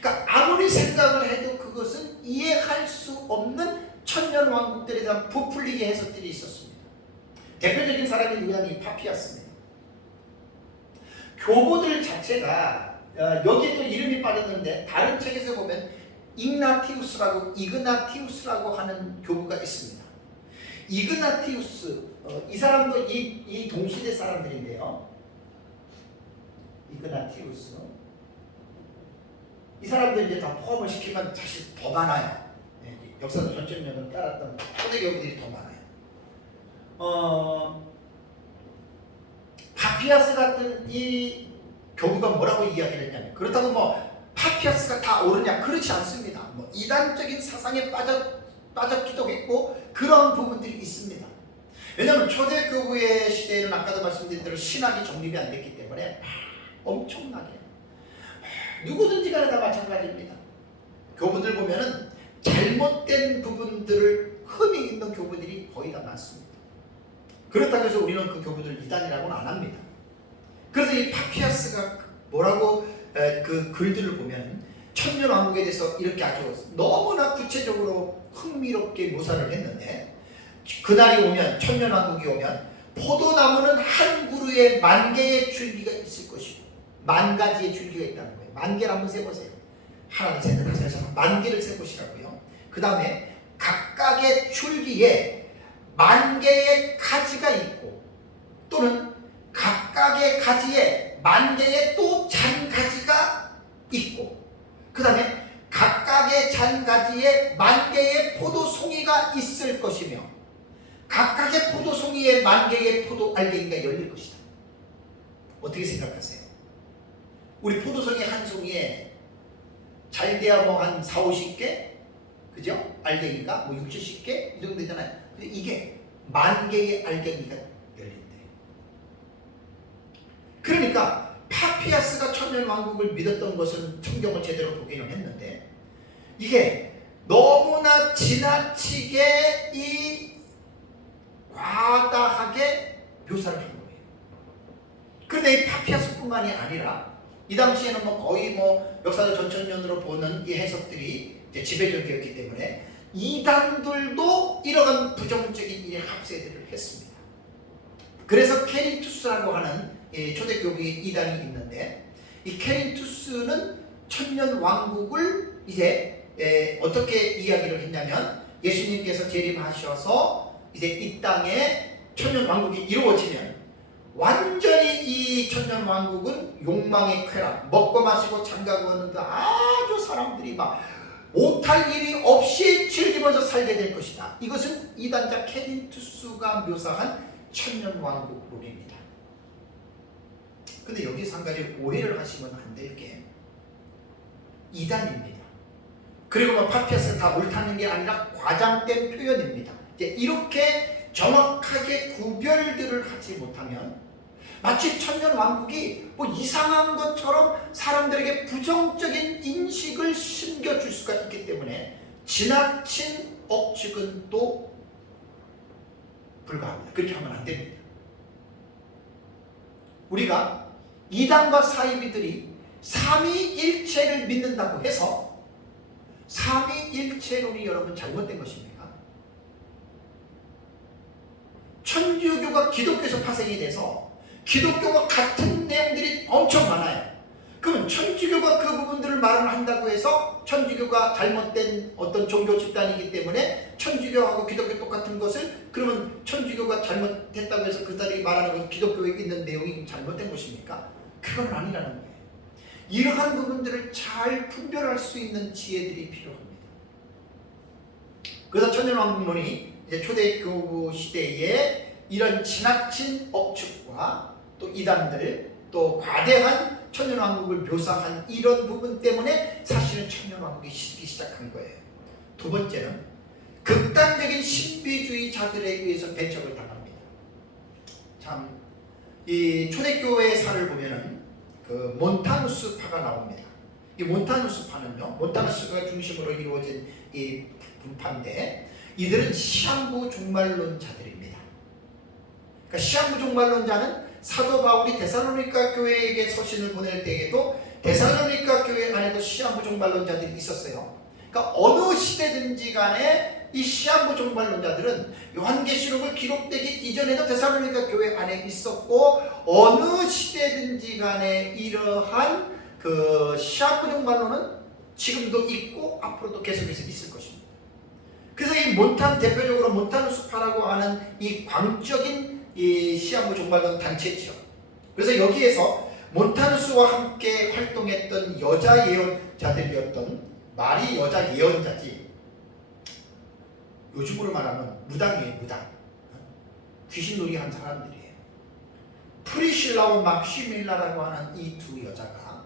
그러니까 아무리 생각을 해도 그것은 이해할 수 없는 천년왕국들에 대한 부풀리게 해석들이 있었습니다. 대표적인 사람이 누구냐면 파피아스입니다. 교보들 자체가 여기에 또 이름이 빠졌는데 다른 책에서 보면 이그나티우스라고 하는 교부가 있습니다. 이그나티우스, 이 사람도 이 동시대 사람들인데요. 이그나티우스, 이 사람들 이제 다 포함을 시키면 사실 더 많아요. 역사적 전천년을 따랐던 초대 교부들이 더 많아요. 파피아스 같은 이 교부가 뭐라고 이야기를 했냐면, 그렇다고 뭐 파피아스가 다 옳으냐? 그렇지 않습니다. 뭐 이단적인 사상에 빠졌기도 했고 그런 부분들이 있습니다. 왜냐하면 초대교부의 시대에는 아까도 말씀드린 대로 신학이 정립이 안 됐기 때문에 엄청나게 누구든지 간에 다 마찬가지입니다. 교부들 보면은 잘못된 부분들을 흠이 있는 교부들이 거의 다 많습니다. 그렇다고 해서 우리는 그 교부들 이단이라고는 안 합니다. 그래서 이 파피아스가 뭐라고 그 글들을 보면 천년왕국에 대해서 이렇게 아주 너무나 구체적으로 흥미롭게 묘사를 했는데, 그날이 오면, 천년왕국이 오면 포도나무는 한 그루에 10,000개의 줄기가 있을 것이고 10,000가지의 줄기가 있다는 거예요. 10,000개를 한번 세보세요. 하나, 둘, 셋, 넷, 다섯, 여섯, 10,000개를 세보시라고요. 그 다음에 각각의 줄기에 10,000개의 가지가 있고, 또는 각각의 가지에 10,000개의 또 잔가지가 있고, 그 다음에 각각의 잔가지에 10,000개의 포도송이가 있을 것이며, 각각의 포도송이에 10,000개의 포도 알갱이가 열릴 것이다. 어떻게 생각하세요? 우리 포도송이 한 송이에 잘 돼야 뭐 한 4, 50개? 그죠? 알갱이가 뭐 60, 70개? 이 정도 되잖아요. 근데 이게 10,000개의 알갱이가 열린대. 그러니까 파피아스가 천년왕국을 믿었던 것은 성경을 제대로 보기는 했는데, 이게 너무나 지나치게 과다하게 묘사를 한 거예요. 그런데 이 파피아스뿐만이 아니라 이 당시에는 뭐 거의 뭐 역사적 전천년으로 보는 이 해석들이 이제 지배적이었기 때문에 이단들도 이러한 부정적인 일에 합세들을 했습니다. 그래서 케린투스라고 하는 초대교부의 이단이 있는데, 이 케린투스는 천년왕국을 이제 어떻게 이야기를 했냐면, 예수님께서 재림하셔서 이제 이 땅에 천년왕국이 이루어지면 완전히 이 천년왕국은 욕망의 쾌락, 먹고 마시고 장가고 하는데 아주 사람들이 막 못할 일이 없이 즐기면서 살게 될 것이다. 이것은 이단자 케린투스가 묘사한 천년왕국론입니다. 근데 여기서 한 가지 오해를 하시면 안 될 게, 이단입니다. 그리고 뭐 파피아스가 다 옳다는 게 아니라 과장된 표현입니다. 이제 이렇게 정확하게 구별들을 하지 못하면 마치 천년왕국이 뭐 이상한 것처럼 사람들에게 부정적인 인식을 심겨줄 수가 있기 때문에 지나친 억측은 또 불가합니다. 그렇게 하면 안 됩니다. 우리가 이단과 사이비들이 삼위일체를 믿는다고 해서 삼위일체론이 여러분 잘못된 것입니까? 천주교가 기독교에서 파생이 돼서 기독교와 같은 내용들이 엄청 많아요. 그러면 천주교가 그 부분들을 말을 한다고 해서 천주교가 잘못된 어떤 종교 집단이기 때문에 천주교하고 기독교 똑같은 것을, 그러면 천주교가 잘못했다고 해서 그들이 말하는 것은 기독교에 있는 내용이 잘못된 것입니까? 그건 아니라는 거예요. 이러한 부분들을 잘 분별할 수 있는 지혜들이 필요합니다. 그래서 천년왕국론이 이제 초대교부 시대에 이런 지나친 억측과 또 이단들, 또 과대한 천년왕국을 묘사한 이런 부분 때문에 사실은 천년왕국이 시기 시작한 거예요. 두 번째는 극단적인 신비주의자들에 의해서 배척을 당합니다. 참, 이 초대교회사를 보면은 그 몬타누스파가 나옵니다. 이 몬타누스파는요, 몬타누스가 중심으로 이루어진 이 분파인데, 이들은 시한부 종말론자들입니다. 그러니까 시한부 종말론자는 사도 바울이 데살로니가 교회에게 서신을 보낼 때에도 데살로니가 교회 안에도 시한부 종말론자들이 있었어요. 그러니까 어느 시대든지 간에 이 시한부 종말론자들은 요한계시록을 기록되기 이전에도 데살로니가 교회 안에 있었고, 어느 시대든지 간에 이러한 그 시한부 종말론은 지금도 있고 앞으로도 계속해서 있을 것입니다. 그래서 이 대표적으로 몬타누스파라고 하는 이 광적인 이 시한부 종말론 단체죠. 그래서 여기에서 몬타누스와 함께 활동했던 여자 예언자들이었던 마리 여자 예언자지, 요즘으로 말하면 무당이에요. 무당. 귀신놀이 한 사람들이에요. 프리실라와 막시밀라라고 하는 이 두 여자가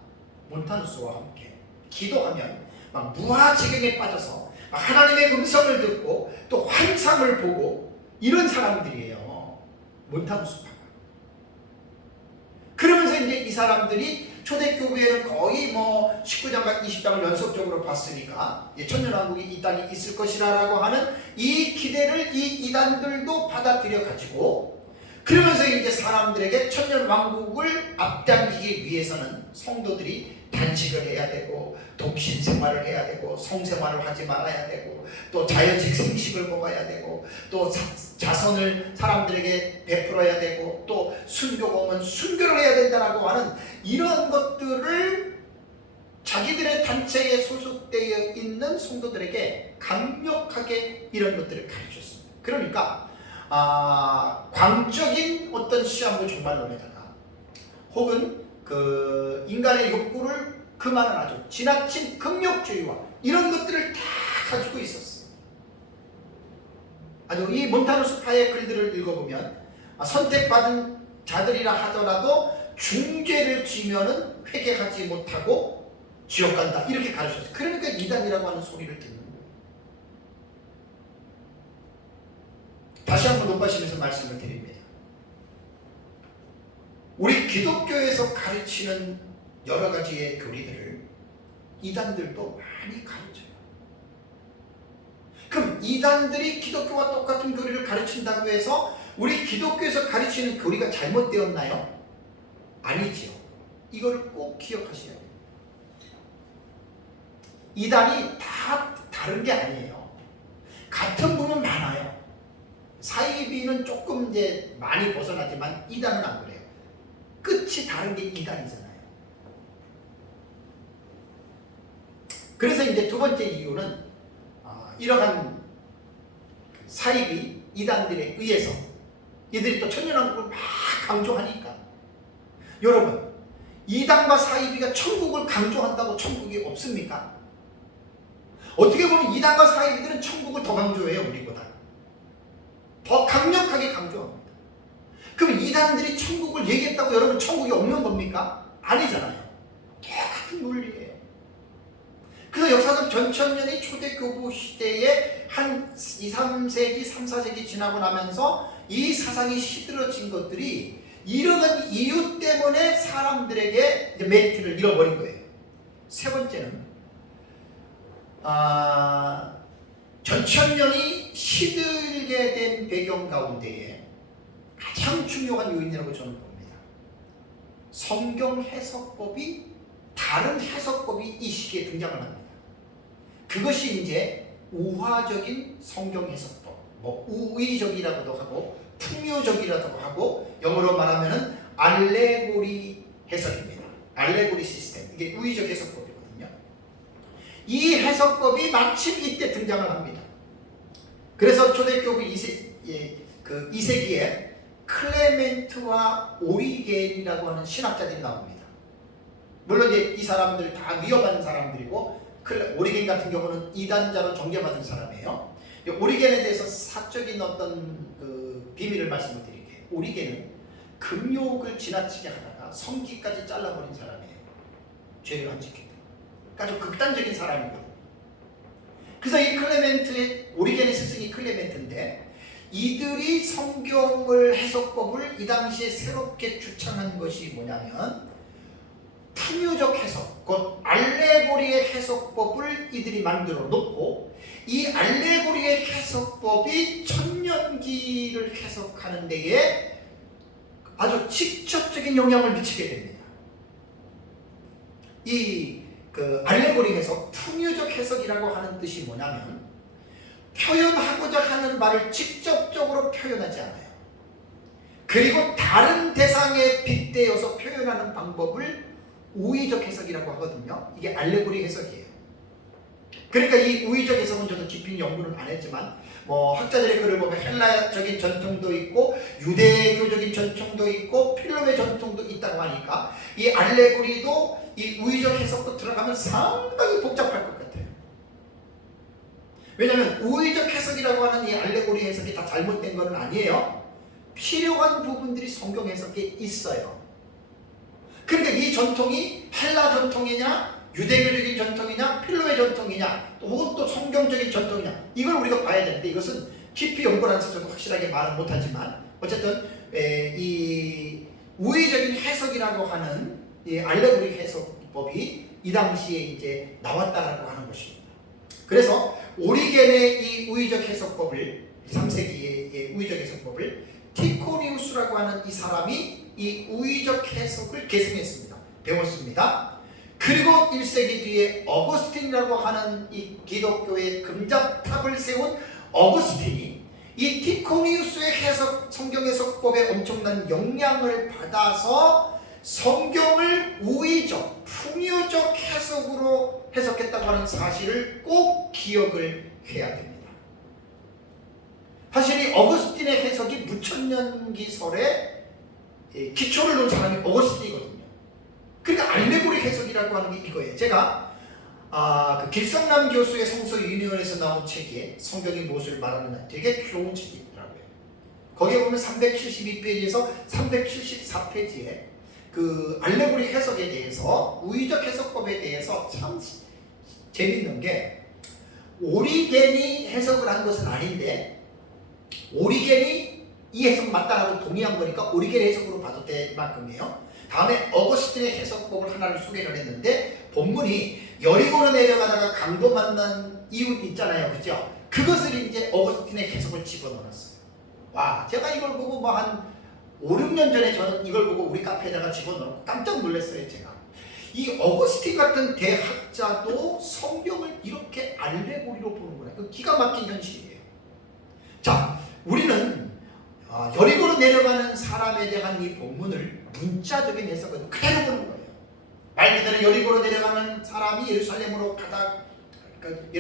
몬타누스와 함께 기도하면 막 무아지경에 빠져서 막 하나님의 음성을 듣고 또 환상을 보고 이런 사람들이에요. 몬타누스파가. 그러면서 이제 이 사람들이 초대교회는 거의 뭐 19장과 20장을 연속적으로 봤으니까 천년왕국이 이 땅에 있을 것이라고 하는 이 기대를 이 이단들도 받아들여 가지고, 그러면서 이제 사람들에게 천년왕국을 앞당기기 위해서는 성도들이 단식을 해야 되고, 독신 생활을 해야 되고, 성생활을 하지 말아야 되고, 또 자연식 생식을 먹어야 되고, 또 자선을 사람들에게 베풀어야 되고, 또 순교가 오면 순교를 해야 된다라고 하는 이런 것들을 자기들의 단체에 소속되어 있는 성도들에게 강력하게 이런 것들을 가르쳤습니다. 그러니까 광적인 어떤 시한부 종말론에다가 혹은 그 인간의 욕구를 그만은 아주 지나친 금욕주의와 이런 것들을 다 가지고 있었어요. 아주 이 몬타누스파의 글들을 읽어보면 선택받은 자들이라 하더라도 중죄를 지면은 회개하지 못하고 지옥 간다 이렇게 가르쳤어요. 그러니까 이단이라고 하는 소리를 듣는 거예요. 다시 한번 높아지면서 말씀을 드립니다. 우리 기독교에서 가르치는 여러 가지의 교리들을 이단들도 많이 가르쳐요. 그럼 이단들이 기독교와 똑같은 교리를 가르친다고 해서 우리 기독교에서 가르치는 교리가 잘못되었나요? 아니지요. 이걸 꼭 기억하셔야 돼요. 이단이 다 다른 게 아니에요. 같은 부분 많아요. 사이비는 조금 이제 많이 벗어나지만 이단은 안 그래요. 끝이 다른 게 이단이잖아요. 그래서 이제 두 번째 이유는 이러한 사이비 이단들에 의해서 이들이 또 천년왕국을 막 강조하니까, 여러분 이단과 사이비가 천국을 강조한다고 천국이 없습니까? 어떻게 보면 이단과 사이비들은 천국을 더 강조해요. 우리보다 더 강력하게 강조합니다. 그럼 이단들이 천국을 얘기했다고 여러분 천국이 없는 겁니까? 아니잖아요. 똑같은 논리예요. 그래서 역사적 전천년의 초대교부 시대에 한 2, 3세기, 3, 4세기 지나고 나면서 이 사상이 시들어진 것들이 이러한 이유 때문에 사람들에게 이제 메리트를 잃어버린 거예요. 세 번째는 전천년이 시들게 된 배경 가운데에 가장 중요한 요인이라고 저는 봅니다. 성경 해석법이 다른 해석법이 이 시기에 등장을 합니다. 그것이 이제 우화적인 성경 해석법, 뭐 우의적이라고도 하고 풍요적이라고 하고, 영어로 말하면은 알레고리 해석입니다. 알레고리 시스템, 이게 우의적 해석법이거든요. 이 해석법이 마침 이때 등장을 합니다. 그래서 초대교부 2세기에 클레멘트와 오리겐이라고 하는 신학자들이 나옵니다. 물론 이제 이 사람들 다 위험한 사람들이고, 오리겐 같은 경우는 이단자로 정죄받은 사람이에요. 오리겐에 대해서 사적인 어떤 그 비밀을 말씀을 드릴게요. 오리겐은 금욕을 지나치게 하다가 성기까지 잘라버린 사람이에요. 죄를 안 지키고. 아주 극단적인 사람이거든요. 그래서 이 클레멘트의 오리겐의 스승이 클레멘트인데 이들이 성경을 해석법을 이 당시에 새롭게 주창한 것이 뭐냐면 풍요적 해석, 곧 알레고리의 해석법을 이들이 만들어 놓고 이 알레고리의 해석법이 천년기를 해석하는 데에 아주 직접적인 영향을 미치게 됩니다. 이 알레고리 해석, 풍요적 해석이라고 하는 뜻이 뭐냐면 표현하고자 하는 말을 직접적으로 표현하지 않아요. 그리고 다른 대상에 빗대어서 표현하는 방법을 우의적 해석이라고 하거든요. 이게 알레고리 해석이에요. 그러니까 이 우의적 해석은 저도 깊이 연구는 안 했지만 학자들의 글을 보면 헬라적인 전통도 있고 유대교적인 전통도 있고 필로의 전통도 있다고 하니까 이 알레고리도 이 우의적 해석도 들어가면 상당히 복잡할 것 같아요. 왜냐하면 우의적 해석이라고 하는 이 알레고리 해석이 다 잘못된 건 아니에요. 필요한 부분들이 성경 해석에 있어요. 그러니까 이 전통이 헬라 전통이냐 유대교적인 전통이냐 필로의 전통이냐 혹은 또 성경적인 전통이냐 이걸 우리가 봐야 되는데 이것은 깊이 연구를 안 해서 저도 확실하게 말은 못하지만 어쨌든 이 우의적인 해석이라고 하는 이 알레고리 해석법이 이 당시에 이제 나왔다라고 하는 것입니다. 그래서 오리겐의 이 우의적 해석법을 3세기의 우의적 해석법을 티코니우스라고 하는 이 사람이 이 우의적 해석을 계승했습니다. 배웠습니다. 그리고 1세기 뒤에 어거스틴이라고 하는 이 기독교의 금자탑을 세운 어거스틴이 이 티코니우스의 해석, 성경 해석법에 엄청난 영향을 받아서 성경을 우의적, 풍요적 해석으로 해석했다고 하는 사실을 꼭 기억을 해야 됩니다. 사실 이 어거스틴의 해석이 무천년기설의 기초를 놓은 사람이 어거스틴이거든요. 그러니까 알레고리 해석이라고 하는 게 이거예요. 제가 그 길성남 교수의 성서 유니온에서 나온 책에 성경이 무엇을 말하느냐 되게 좋은 책이 있더라고요. 거기에 보면 372페이지에서 374페이지에 그 알레고리 해석에 대해서 우의적 해석법에 대해서 참 재밌는 게 오리겐이 해석을 한 것은 아닌데 오리겐이 이 해석 맞다라고 동의한 거니까 오리겐 해석으로 봐도 될 만큼이에요. 다음에 어거스틴의 해석법을 하나를 소개를 했는데 본문이 여리고로 내려가다가 강도 만난 이웃 있잖아요. 그죠? 그것을 이제 어거스틴의 해석을 집어넣었어요. 와, 제가 이걸 보고 뭐 한 5, 6년 전에 저는 이걸 보고 우리 카페에다가 집어넣고 깜짝 놀랐어요. 제가 이 어거스틴 같은 대학자도 성경을 이렇게 알레고리로 보는구나. 그 기가 막힌 현실이에요. 자, 우리는 여리고로 내려가는 사람에 대한 이 본문을 문자적인 해석은 그대로 보는 거예요. 말 그대로 여리고로 내려가는 사람이 예루살렘으로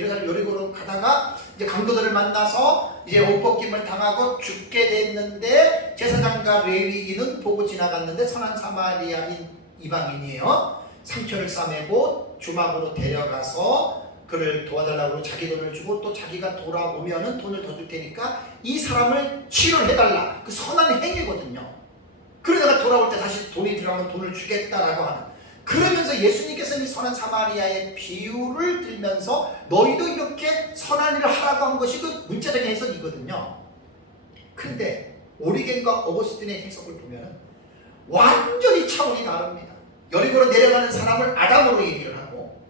여리고로 가다가 이제 강도들을 만나서 이제 옷 벗김을 당하고 죽게 됐는데 제사장과 레위인은 보고 지나갔는데 선한 사마리아인 이방인이에요. 상처를 싸매고 주막으로 데려가서 그를 도와달라고 자기 돈을 주고 또 자기가 돌아오면은 돈을 더 줄 테니까 이 사람을 치료해달라. 그 선한 행위거든요. 그러다가 돌아올 때 다시 돈이 들어가면 돈을 주겠다라고 하는. 그러면서 예수님께서는 이 선한 사마리아의 비유를 들면서 너희도 이렇게 선한 일을 하라고 한 것이 그 문자적인 해석이거든요. 그런데 오리겐과 어거스틴의 해석을 보면 완전히 차원이 다릅니다. 여리고로 내려가는 사람을 아담으로 얘기를 하고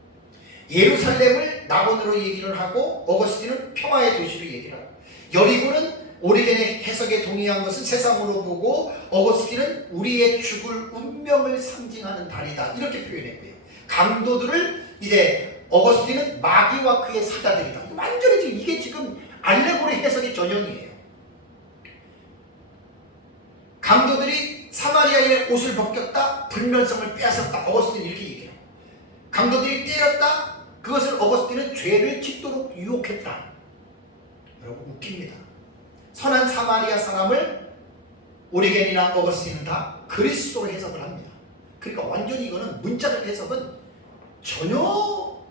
예루살렘을 낙원으로 얘기를 하고 어거스틴은 평화의 도시로 얘기를 하고 여리고는 오리겐의 해석에 동의한 것은 세상으로 보고 어거스틴은 우리의 죽을 운명을 상징하는 달이다 이렇게 표현했고요. 강도들을 이제 어거스틴은 마귀와 그의 사자들이다. 완전히 지금 이게 지금 알레고리 해석의 전형이에요. 강도들이 사마리아인의 옷을 벗겼다, 불면성을 빼앗았다. 어거스틴은 이렇게 얘기해요. 강도들이 때렸다. 그것을 어거스틴은 죄를 짓도록 유혹했다. 여러분 웃깁니다. 선한 사마리아 사람을 오리겐이나 어거스틴은 다 그리스도로 해석을 합니다. 그러니까 완전히 이거는 문자적 해석은 전혀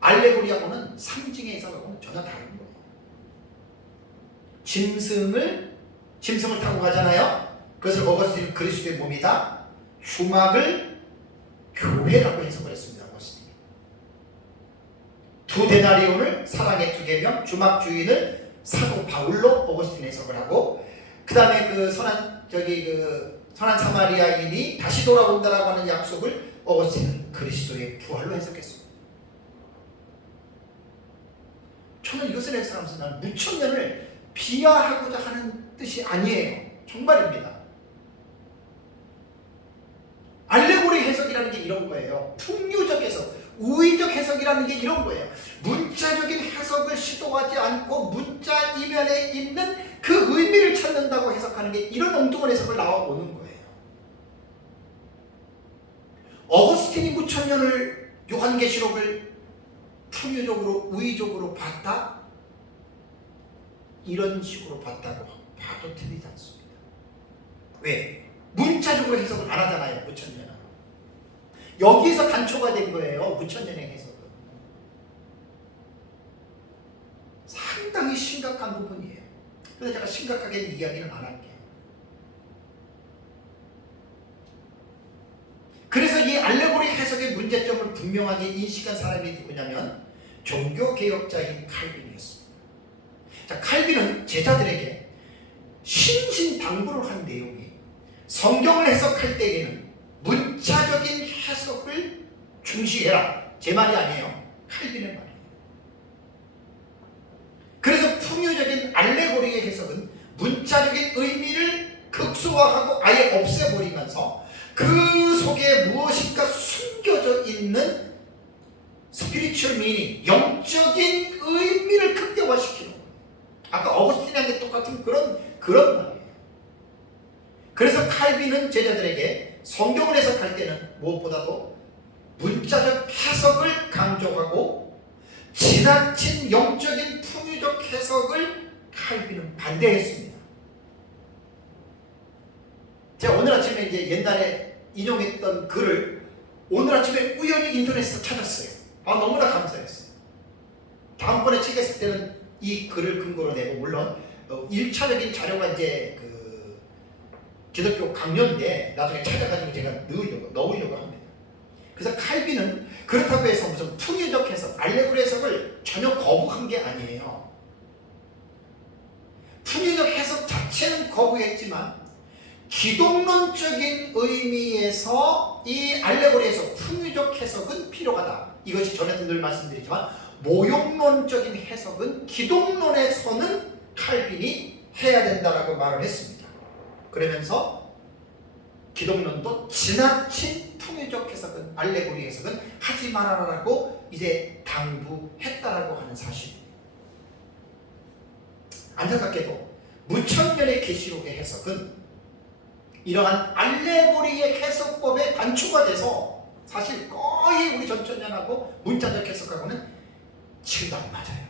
알레고리하고는 상징의 해석하고는 전혀 다른 거예요. 짐승을 타고 가잖아요. 그것을 어거스틴은 그리스도의 몸이다. 주막을 교회라고 해석을 했습니다. 어거스틴이. 두 데나리온을 사랑의 두 계명, 주막 주인을 사도 바울로 어거스틴 해석을 하고, 그 다음에 그 선한 사마리아인이 다시 돌아온다라고 하는 약속을 어거스틴은 그리스도의 부활로 해석했습니다. 저는 이것을 해석하면서 나는 무천년을 비하하고자 하는 뜻이 아니에요. 정말입니다. 알레고리 해석이라는 게 이런 거예요. 풍류적 해석, 우의적 해석이라는 게 이런 거예요. 문자적인 해석을 시도하지 않고 문자 이면에 있는 그 의미를 찾는다고 해석하는 게 이런 엉뚱한 해석을 나와오는 거예요. 어거스틴이 무천년을 요한계시록을 풍유적으로 우의적으로 봤다? 이런 식으로 봤다고 봐도 틀리지 않습니다. 왜? 문자적으로 해석을 안 하잖아요. 무천년은. 여기에서 단초가 된 거예요. 무천년의 해석은. 상당히 심각한 부분이에요. 그래서 제가 심각하게 이야기는 안 할게요. 그래서 이 알레고리 해석의 문제점을 분명하게 인식한 사람이 누구냐면 종교개혁자인 칼빈이었습니다. 자, 칼빈은 제자들에게 신신당부를 한 내용이 성경을 해석할 때에는 문자적인 해석을 중시해라. 제 말이 아니에요. 칼빈의 말이에요. 그래서 풍요적인 알레고리의 해석은 문자적인 의미를 극소화하고 아예 없애버리면서 그 속에 무엇인가 숨겨져 있는 스피리추얼 미닝, 영적인 의미를 극대화시키는 거예요. 아까 어거스틴한테 똑같은 그런 말이에요. 그래서 칼빈은 제자들에게 성경을 해석할 때는 무엇보다도 문자적 해석을 강조하고 지나친 영적인 풍유적 해석을 칼빈은 반대했습니다. 제가 오늘 아침에 이제 옛날에 인용했던 글을 오늘 아침에 우연히 인터넷에서 찾았어요. 너무나 감사했어요. 다음번에 책했을 때는 이 글을 근거로 내고, 물론 1차적인 자료가 이제 그 기독교 강연인데 나중에 찾아가지고 제가 넣으려고 합니다. 그래서 칼빈은 그렇다고 해서 무슨 풍유적 해석, 알레고리 해석을 전혀 거부한 게 아니에요. 풍유적 해석 자체는 거부했지만 기독론적인 의미에서 이 알레고리에서 풍유적 해석은 필요하다. 이것이 전에도 늘 말씀드리지만 모욕론적인 해석은 기독론에서는 칼빈이 해야 된다라고 말을 했습니다. 그러면서 기독론도 지나친 풍유적 해석은, 알레고리 해석은 하지 말아라라고 이제 당부했다라고 하는 사실입니다. 안타깝게도 무천년의 계시록의 해석은 이러한 알레고리의 해석법에 단초가 돼서 사실 거의 우리 전천년하고 문자적 해석하고는 치우도 안 맞아요.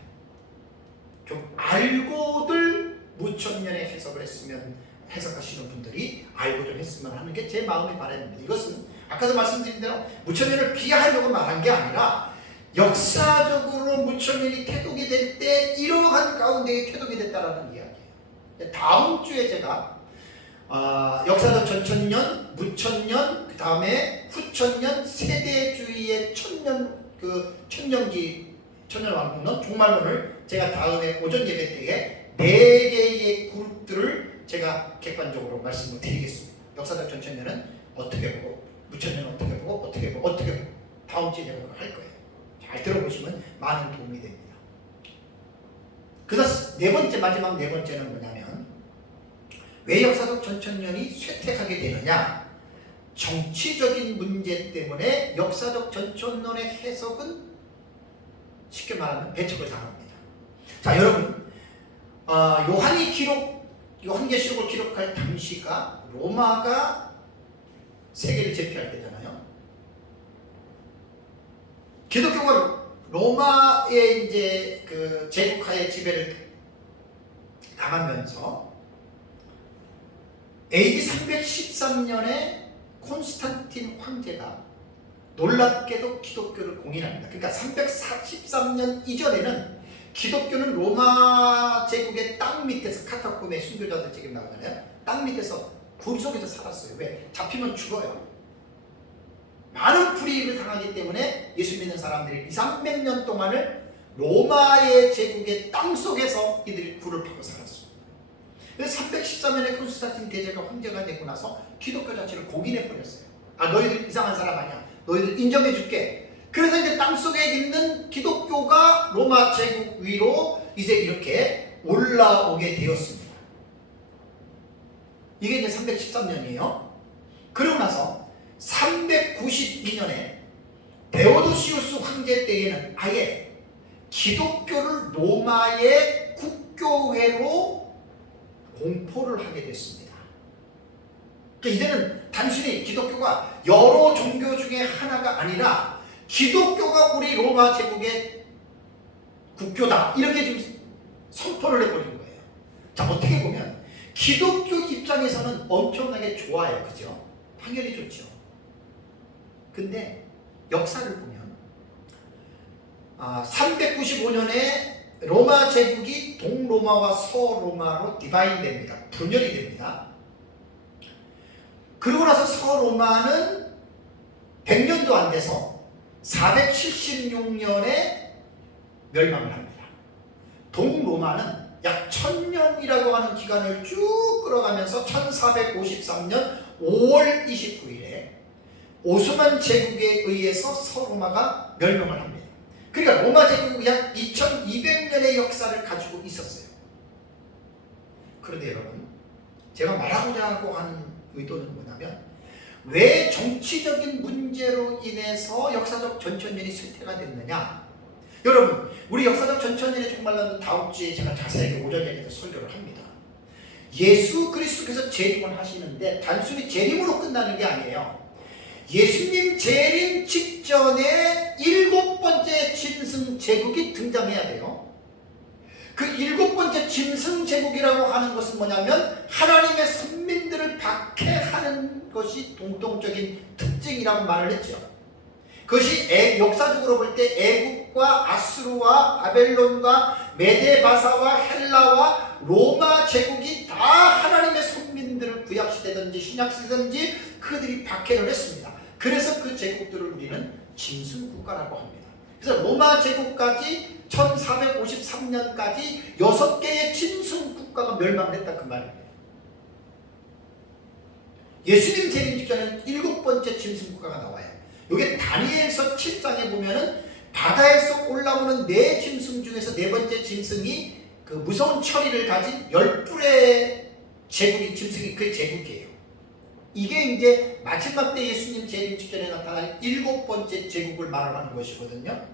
좀 알고들 무천년의 해석을 했으면, 해석하시는 분들이 알고 좀 했으면 하는 게 제 마음의 바람입니다. 이것은 아까도 말씀드린 대로 무천년을 비하하려고 말한 게 아니라 역사적으로 무천년이 태동이 될 때 이러한 가운데에 태동이 됐다라는 이야기예요. 다음 주에 제가 역사적 전천년, 무천년, 그 다음에 후천년, 세대주의의 천년왕국론, 종말론을 제가 다음에 오전 예배 때에 4개의 그룹들을 제가 객관적으로 말씀을 드리겠습니다. 역사적 전천년은 어떻게 보고, 무천년은 어떻게 보고, 어떻게 보고 다음 주에 제가 할 거예요. 잘 들어보시면 많은 도움이 됩니다. 그래서 마지막 네 번째는 뭐냐면, 왜 역사적 전천년이 쇠퇴하게 되느냐? 정치적인 문제 때문에 역사적 전천년의 해석은 쉽게 말하면 배척을 당합니다. 자, 여러분, 요한계시록을 기록할 당시가 로마가 세계를 제패할 때잖아요. 기독교가 로마의 이제 그 제국하에 지배를 당하면서 AD 313년에 콘스탄틴 황제가 놀랍게도 기독교를 공인합니다. 그러니까 343년 이전에는 기독교는 로마 제국의 땅 밑에서, 카타콤의 순교자들 지금 나오잖아요. 땅 밑에서 굴 속에서 살았어요. 왜? 잡히면 죽어요. 많은 불이익을 당하기 때문에 예수 믿는 사람들이 200~300년 동안을 로마의 제국의 땅속에서 이들이 굴을 파고 살았어요. 그래서 314년에 콘스탄틴 대제가 황제가 되고 나서 기독교 자체를 공인해 버렸어요. 아, 너희들 이상한 사람 아니야. 너희들 인정해 줄게. 그래서 이제 땅속에 있는 기독교가 로마 제국 위로 이제 이렇게 올라오게 되었습니다. 이게 이제 313년이에요. 그러고 나서 392년에 데오도시우스 황제 때에는 아예 기독교를 로마의 국교회로 공포를 하게 됐습니다. 그러니까 이제는 단순히 기독교가 여러 종교 중에 하나가 아니라 기독교가 우리 로마 제국의 국교다, 이렇게 지금 선포를 해버린 거예요. 자, 어떻게 보면 기독교 입장에서는 엄청나게 좋아요. 그죠? 당연히 좋죠. 근데 역사를 보면 395년에 로마 제국이 동로마와 서로마로 디바인 됩니다. 분열이 됩니다. 그러고 나서 서로마는 100년도 안 돼서 476년에 멸망을 합니다. 동로마는 약 1000년이라고 하는 기간을 쭉 끌어가면서 1453년 5월 29일에 오스만 제국에 의해서 서로마가 멸망을 합니다. 그러니까 로마 제국이 약 2200년의 역사를 가지고 있었어요. 그런데 여러분, 제가 말하고자 하는 의도는 뭐냐면, 왜 정치적인 문제로 인해서 역사적 전천년이 쇠퇴가 됐느냐? 여러분, 우리 역사적 전천년에 정말로 다음 주에 제가 자세하게 오전에 대해서 설교를 합니다. 예수 그리스도께서 재림을 하시는데 단순히 재림으로 끝나는 게 아니에요. 예수님 재림 직전에 7번째 짐승 제국이 등장해야 돼요. 그 7번째 짐승 제국이라고 하는 것은 뭐냐면 하나님의 선민들을 박해하는 것이 공통적인 특징이라고 말을 했죠. 그것이 역사적으로 볼 때 애국과 아수르와 바벨론과 메데바사와 헬라와 로마 제국이 다 하나님의 선민들을 구약시대든지 신약시대든지 그들이 박해를 했습니다. 그래서 그 제국들을 우리는 짐승국가라고 합니다. 그래서 로마 제국까지 1453년까지 6개의 짐승국가가 멸망했다, 그 말입니다. 예수님 재림 직전에는 7번째 짐승국가가 나와요. 이게 다니엘서 7장에 보면은 바다에서 올라오는 4짐승 중에서 4번째 짐승이 그 무서운 처리를 가진 10뿔의 제국이 짐승이 그 제국이에요. 이게 이제 마지막 때 예수님 재림 직전에 나타난 7번째 제국을 말하는 것이거든요.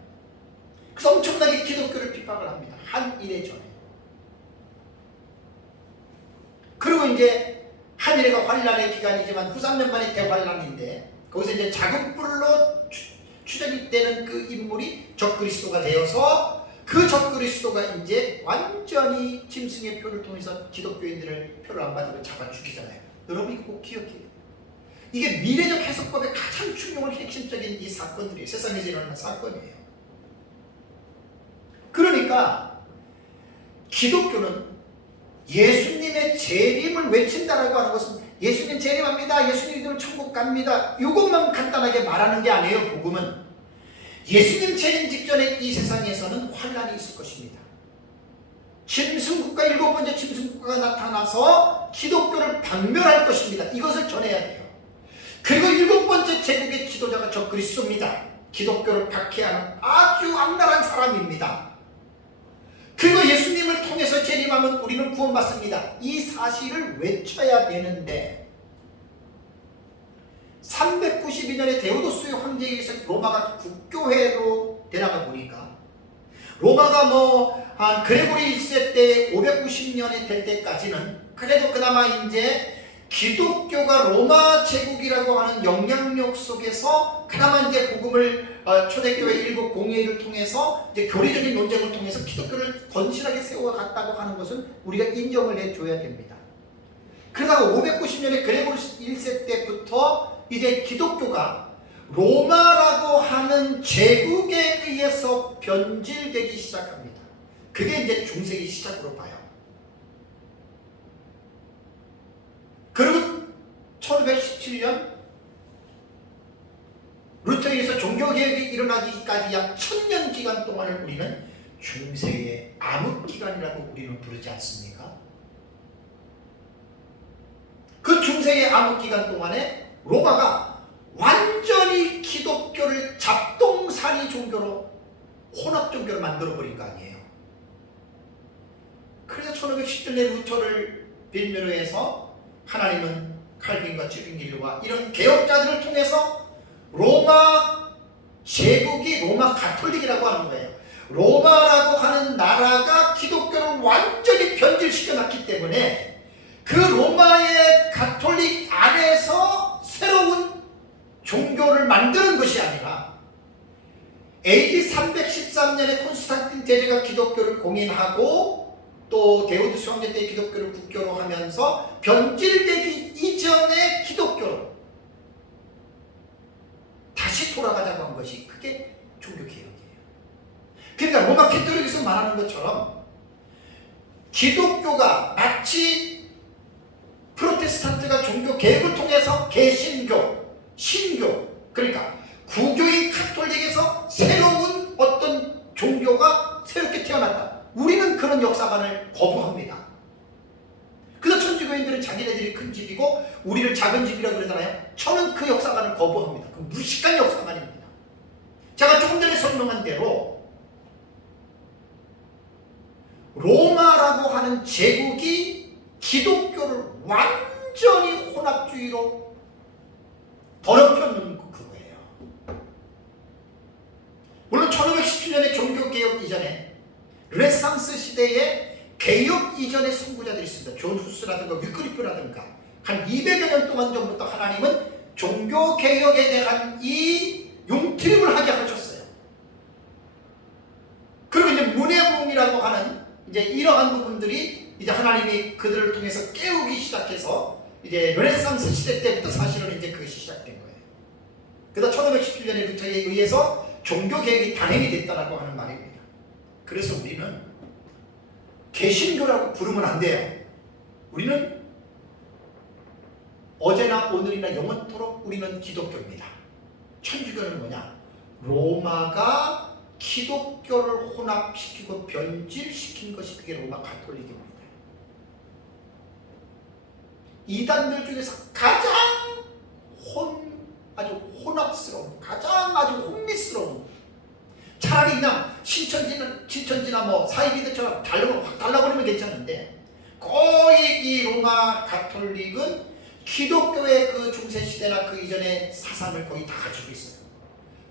그래서 엄청나게 기독교를 핍박을 합니다. 한 이래 전에. 그리고 이제 한 이래가 환란의 기간이지만 후 3년 만에 대환란인데 거기서 이제 작은 뿔로 추정이 되는 그 인물이 적그리스도가 되어서 그 적그리스도가 이제 완전히 짐승의 표를 통해서 기독교인들을 표를 안 받으면 잡아 죽이잖아요. 여러분 이거 꼭 기억해요. 이게 미래적 해석법의 가장 중요한 핵심적인 이 사건들이에요. 세상에서 일어나는 사건이에요. 그러니까 기독교는 예수님의 재림을 외친다라고 하는 것은 예수님 재림합니다, 예수님이 천국 갑니다, 이것만 간단하게 말하는 게 아니에요. 복음은 예수님 재림 직전에 이 세상에서는 환란이 있을 것입니다. 짐승국가 7번째 짐승국가가 나타나서 기독교를 박멸할 것입니다. 이것을 전해야 돼요. 그리고 7번째 제국의 지도자가 적그리스도입니다. 기독교를 박해하는 아주 악랄한 사람입니다. 그리고 예수님을 통해서 재림하면 우리는 구원받습니다. 이 사실을 외쳐야 되는데 392년에 데오도스의 황제에 의해서 로마가 국교회로 되나가 보니까 로마가 한 그레고리 1세 때 590년이 될 때까지는 그래도 그나마 이제 기독교가 로마 제국이라고 하는 영향력 속에서 그나마 이제 복음을 초대교회 일곱 공회를 통해서 이제 교리적인 논쟁을 통해서 기독교를 건실하게 세워갔다고 하는 것은 우리가 인정을 해줘야 됩니다. 그러다가 590년에 그레고리 1세 때부터 이제 기독교가 로마라고 하는 제국에 의해서 변질되기 시작합니다. 그게 이제 중세기 시작으로 봐요. 그리고 1517년 루터에서 종교개혁이 일어나기까지 약 1000년 기간 동안을 우리는 중세의 암흑기간이라고 우리는 부르지 않습니까? 그 중세의 암흑기간 동안에 로마가 완전히 기독교를 잡동사니 종교로 혼합 종교를 만들어버린 거 아니에요. 그래서 1517년에 루터를 빌미로 해서 하나님은 칼빈과 쯔빙길과 이런 개혁자들을 통해서 로마 제국이 로마 가톨릭이라고 하는 거예요. 로마라고 하는 나라가 기독교를 완전히 변질시켜놨기 때문에 그 로마의 가톨릭 안에서 새로운 종교를 만드는 것이 아니라 AD 313년에 콘스탄틴 대제가 기독교를 공인하고 또 데오드스 황제 때 기독교를 국교로 하면서 변질되기 이전의 기독교로 다시 돌아가자고 한 것이 그게 종교개혁이에요. 그러니까 로마 캐톨릭에서 말하는 것처럼 기독교가 마치 프로테스탄트가 종교개혁을 통해서 개신교, 신교, 그러니까 구교인 카톨릭에서 새로운 어떤 종교가 새롭게 태어났다. 우리는 그런 역사관을 거부합니다. 그래서 천주교인들은 자기네들이 큰 집이고 우리를 작은 집이라고 그러잖아요. 저는 그 역사관을 거부합니다. 그 무식한 역사관입니다. 제가 조금 전에 설명한 대로 로마라고 하는 제국이 기독교를 완전히 혼합주의로 더럽혀놓은 그거예요. 물론 1517년에 종교개혁 이전에 르네상스 시대에 개혁 이전의 선구자들이 있습니다. 존 후스라든가 위클리프라든가 한 200여 년 동안 전부터 하나님은 종교개혁에 대한 이 용트림을 하게 하셨어요. 그리고 이제 문해부흥이라고 하는 이제 이러한 부분들이 이제 하나님이 그들을 통해서 깨우기 시작해서 이제 르네상스 시대 때부터 사실은 이제 그것이 시작된 거예요. 그래서 1517년에 루터에 의해서 종교개혁이 단행이 됐다라고 하는 말입니다. 그래서 우리는 개신교라고 부르면 안 돼요. 우리는 어제나 오늘이나 영원토록 우리는 기독교입니다. 천주교는 뭐냐? 로마가 기독교를 혼합시키고 변질시킨 것이 그게 로마 가톨릭입니다. 이단들 중에서 가장 아주 혼합스러운, 가장 아주 혼미스러운, 차라리 그냥 신천지나 뭐 사이비드처럼 확 달라버리면 괜찮은데 거의 이 로마 가톨릭은 기독교의 그 중세시대나 그 이전의 사상을 거의 다 가지고 있어요.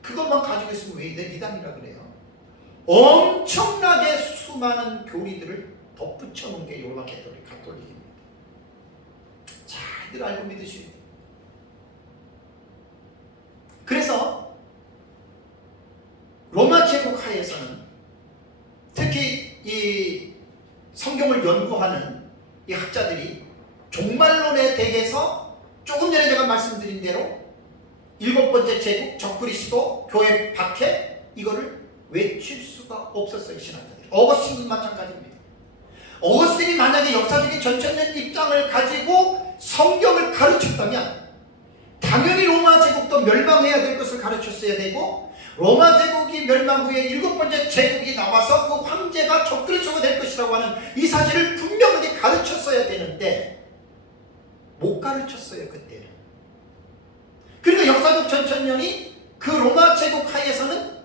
그것만 가지고 있으면 왜 이단이라 그래요? 엄청나게 수많은 교리들을 덧붙여 놓은 게 로마 가톨릭입니다. 잘들 알고 믿으시면 돼요. 그래서 로마 제국 하에서는 특히 이 성경을 연구하는 이 학자들이 종말론에 대해서 조금 전에 제가 말씀드린 대로 7번째 제국, 적그리스도, 교회 박해 이거를 외칠 수가 없었어요. 신학자들이. 어거스틴도 마찬가지입니다. 어거스틴이 만약에 역사적인 전천년 입장을 가지고 성경을 가르쳤다면 당연히 로마 제국도 멸망해야 될 것을 가르쳤어야 되고 로마 제국이 멸망 후에 7번째 제국이 나와서 그 황제가 적그리스도가 될 것이라고 하는 이 사실을 분명하게 가르쳤어야 되는데 못 가르쳤어요. 그때는. 그러니까 역사적 전천년이 그 로마 제국 하에서는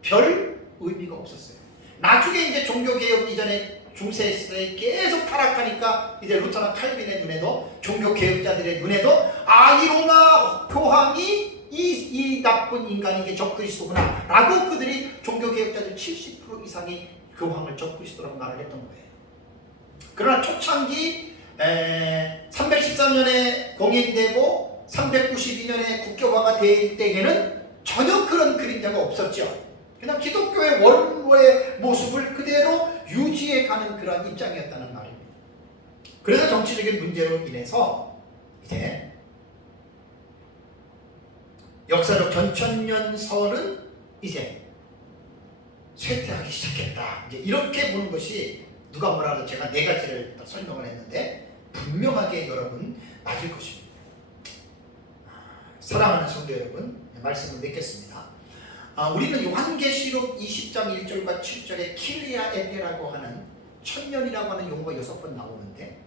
별 의미가 없었어요. 나중에 이제 종교개혁 이전에 중세 시대에 계속 타락하니까 이제 루터나 칼빈의 눈에도 종교개혁자들의 눈에도 이 로마 교황이 이 나쁜 인간이 게 적그리스도구나 라고 그들이 종교개혁자들 70% 이상이 교황을 적그리스도라고 말을 했던 거예요. 그러나 초창기 313년에 공인되고 392년에 국교화가 될 때에는 전혀 그런 그림자가 없었죠. 그냥 기독교의 원로의 모습을 그대로 유지해가는 그런 입장이었다는 말입니다. 그래서 정치적인 문제로 인해서 이제 역사적 전천년설은 이제 쇠퇴하기 시작했다. 이제 이렇게 보는 것이 누가 뭐라 해도 제가 4가지를 설명을 했는데 분명하게 여러분 맞을 것입니다. 사랑하는 성도 여러분, 말씀을 맺겠습니다. 우리는 요한계시록 20장 1절과 7절에 킬리아 에페라고 하는 천년이라고 하는 용어가 6번 나오는데,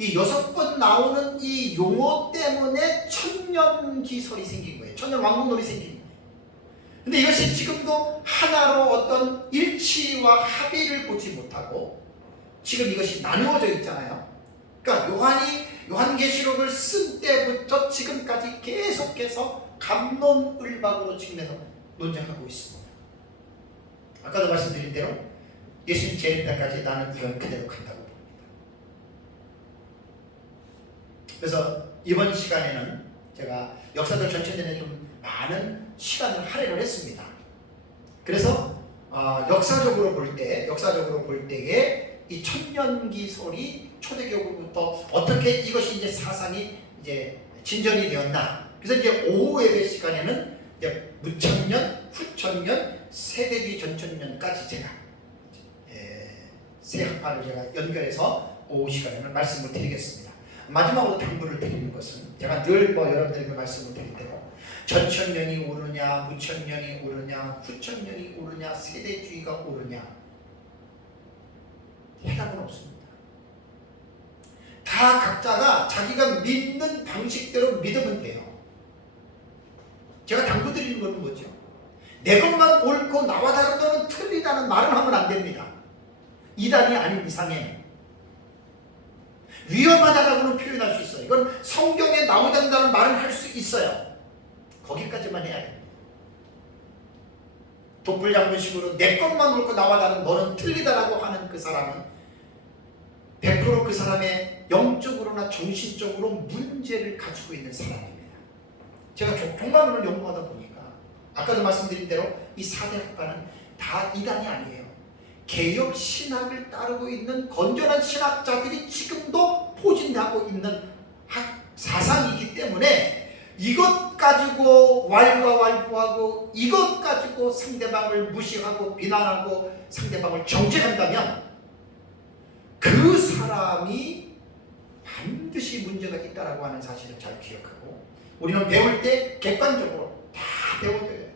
이 6번 나오는 이 용어 때문에 천년기설이 생긴 거예요. 천년왕국놀이 생긴 거예요. 근데 이것이 지금도 하나로 어떤 일치와 합의를 보지 못하고 지금 이것이 나누어져 있잖아요. 그러니까 요한계시록을 쓴 때부터 지금까지 계속해서 갑론을박으로 지금에서 논쟁하고 있습니다. 아까도 말씀드린 대로 예수님 재림 때까지 나는 이걸 그대로 간다고 봅니다. 그래서 이번 시간에는 제가 역사적 전체전에 좀 많은 시간을 할애를 했습니다. 그래서 역사적으로 볼 때에 이 천년기설이 초대교회부터 어떻게 이것이 이제 사상이 이제 진전이 되었나. 그래서 이제 오후 예배 시간에는 이제 무천년, 후천년, 세대주의 전천년까지 제가 세 학파를 제가 연결해서 오후 시간에는 말씀을 드리겠습니다. 마지막으로 당부를 드리는 것은 제가 늘 여러분들에게 말씀을 드릴 대로 전천년이 오르냐, 무천년이 오르냐, 후천년이 오르냐, 세대주의가 오르냐, 해답은 없습니다. 다 각자가 자기가 믿는 방식대로 믿으면 돼요. 제가 당부드리는 것은 뭐죠? 내 것만 옳고 나와 다른 거는 틀리다는 말을 하면 안 됩니다. 이단이 아닌 이상에 위험하다라고는 표현할 수 있어요. 이건 성경에 나오지 않는다는 말을 할 수 있어요. 거기까지만 해야 됩니다. 독불장군식으로 내 것만 옳고 나와 다른 너는 틀리다라고 하는 그 사람은 100% 그 사람의 영적으로나 정신적으로 문제를 가지고 있는 사람입니다. 제가 종말론을 연구하다 보니까 아까도 말씀드린 대로 이 4대 학파는 다 이단이 아니에요. 개혁 신학을 따르고 있는 건전한 신학자들이 지금도 포진하고 있는 사상이기 때문에 이것 가지고 왈가왈부하고 이것 가지고 상대방을 무시하고 비난하고 상대방을 정죄한다면 그 사람이 반드시 문제가 있다라고 하는 사실을 잘 기억하고 우리는 배울 때 객관적으로 다 배워줘야 됩니다.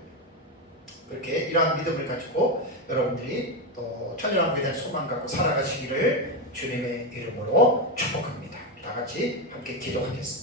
그렇게 이러한 믿음을 가지고 여러분들이 또 천년왕국에 대한 소망 갖고 살아가시기를 주님의 이름으로 축복합니다. 다 같이 함께 기도하겠습니다.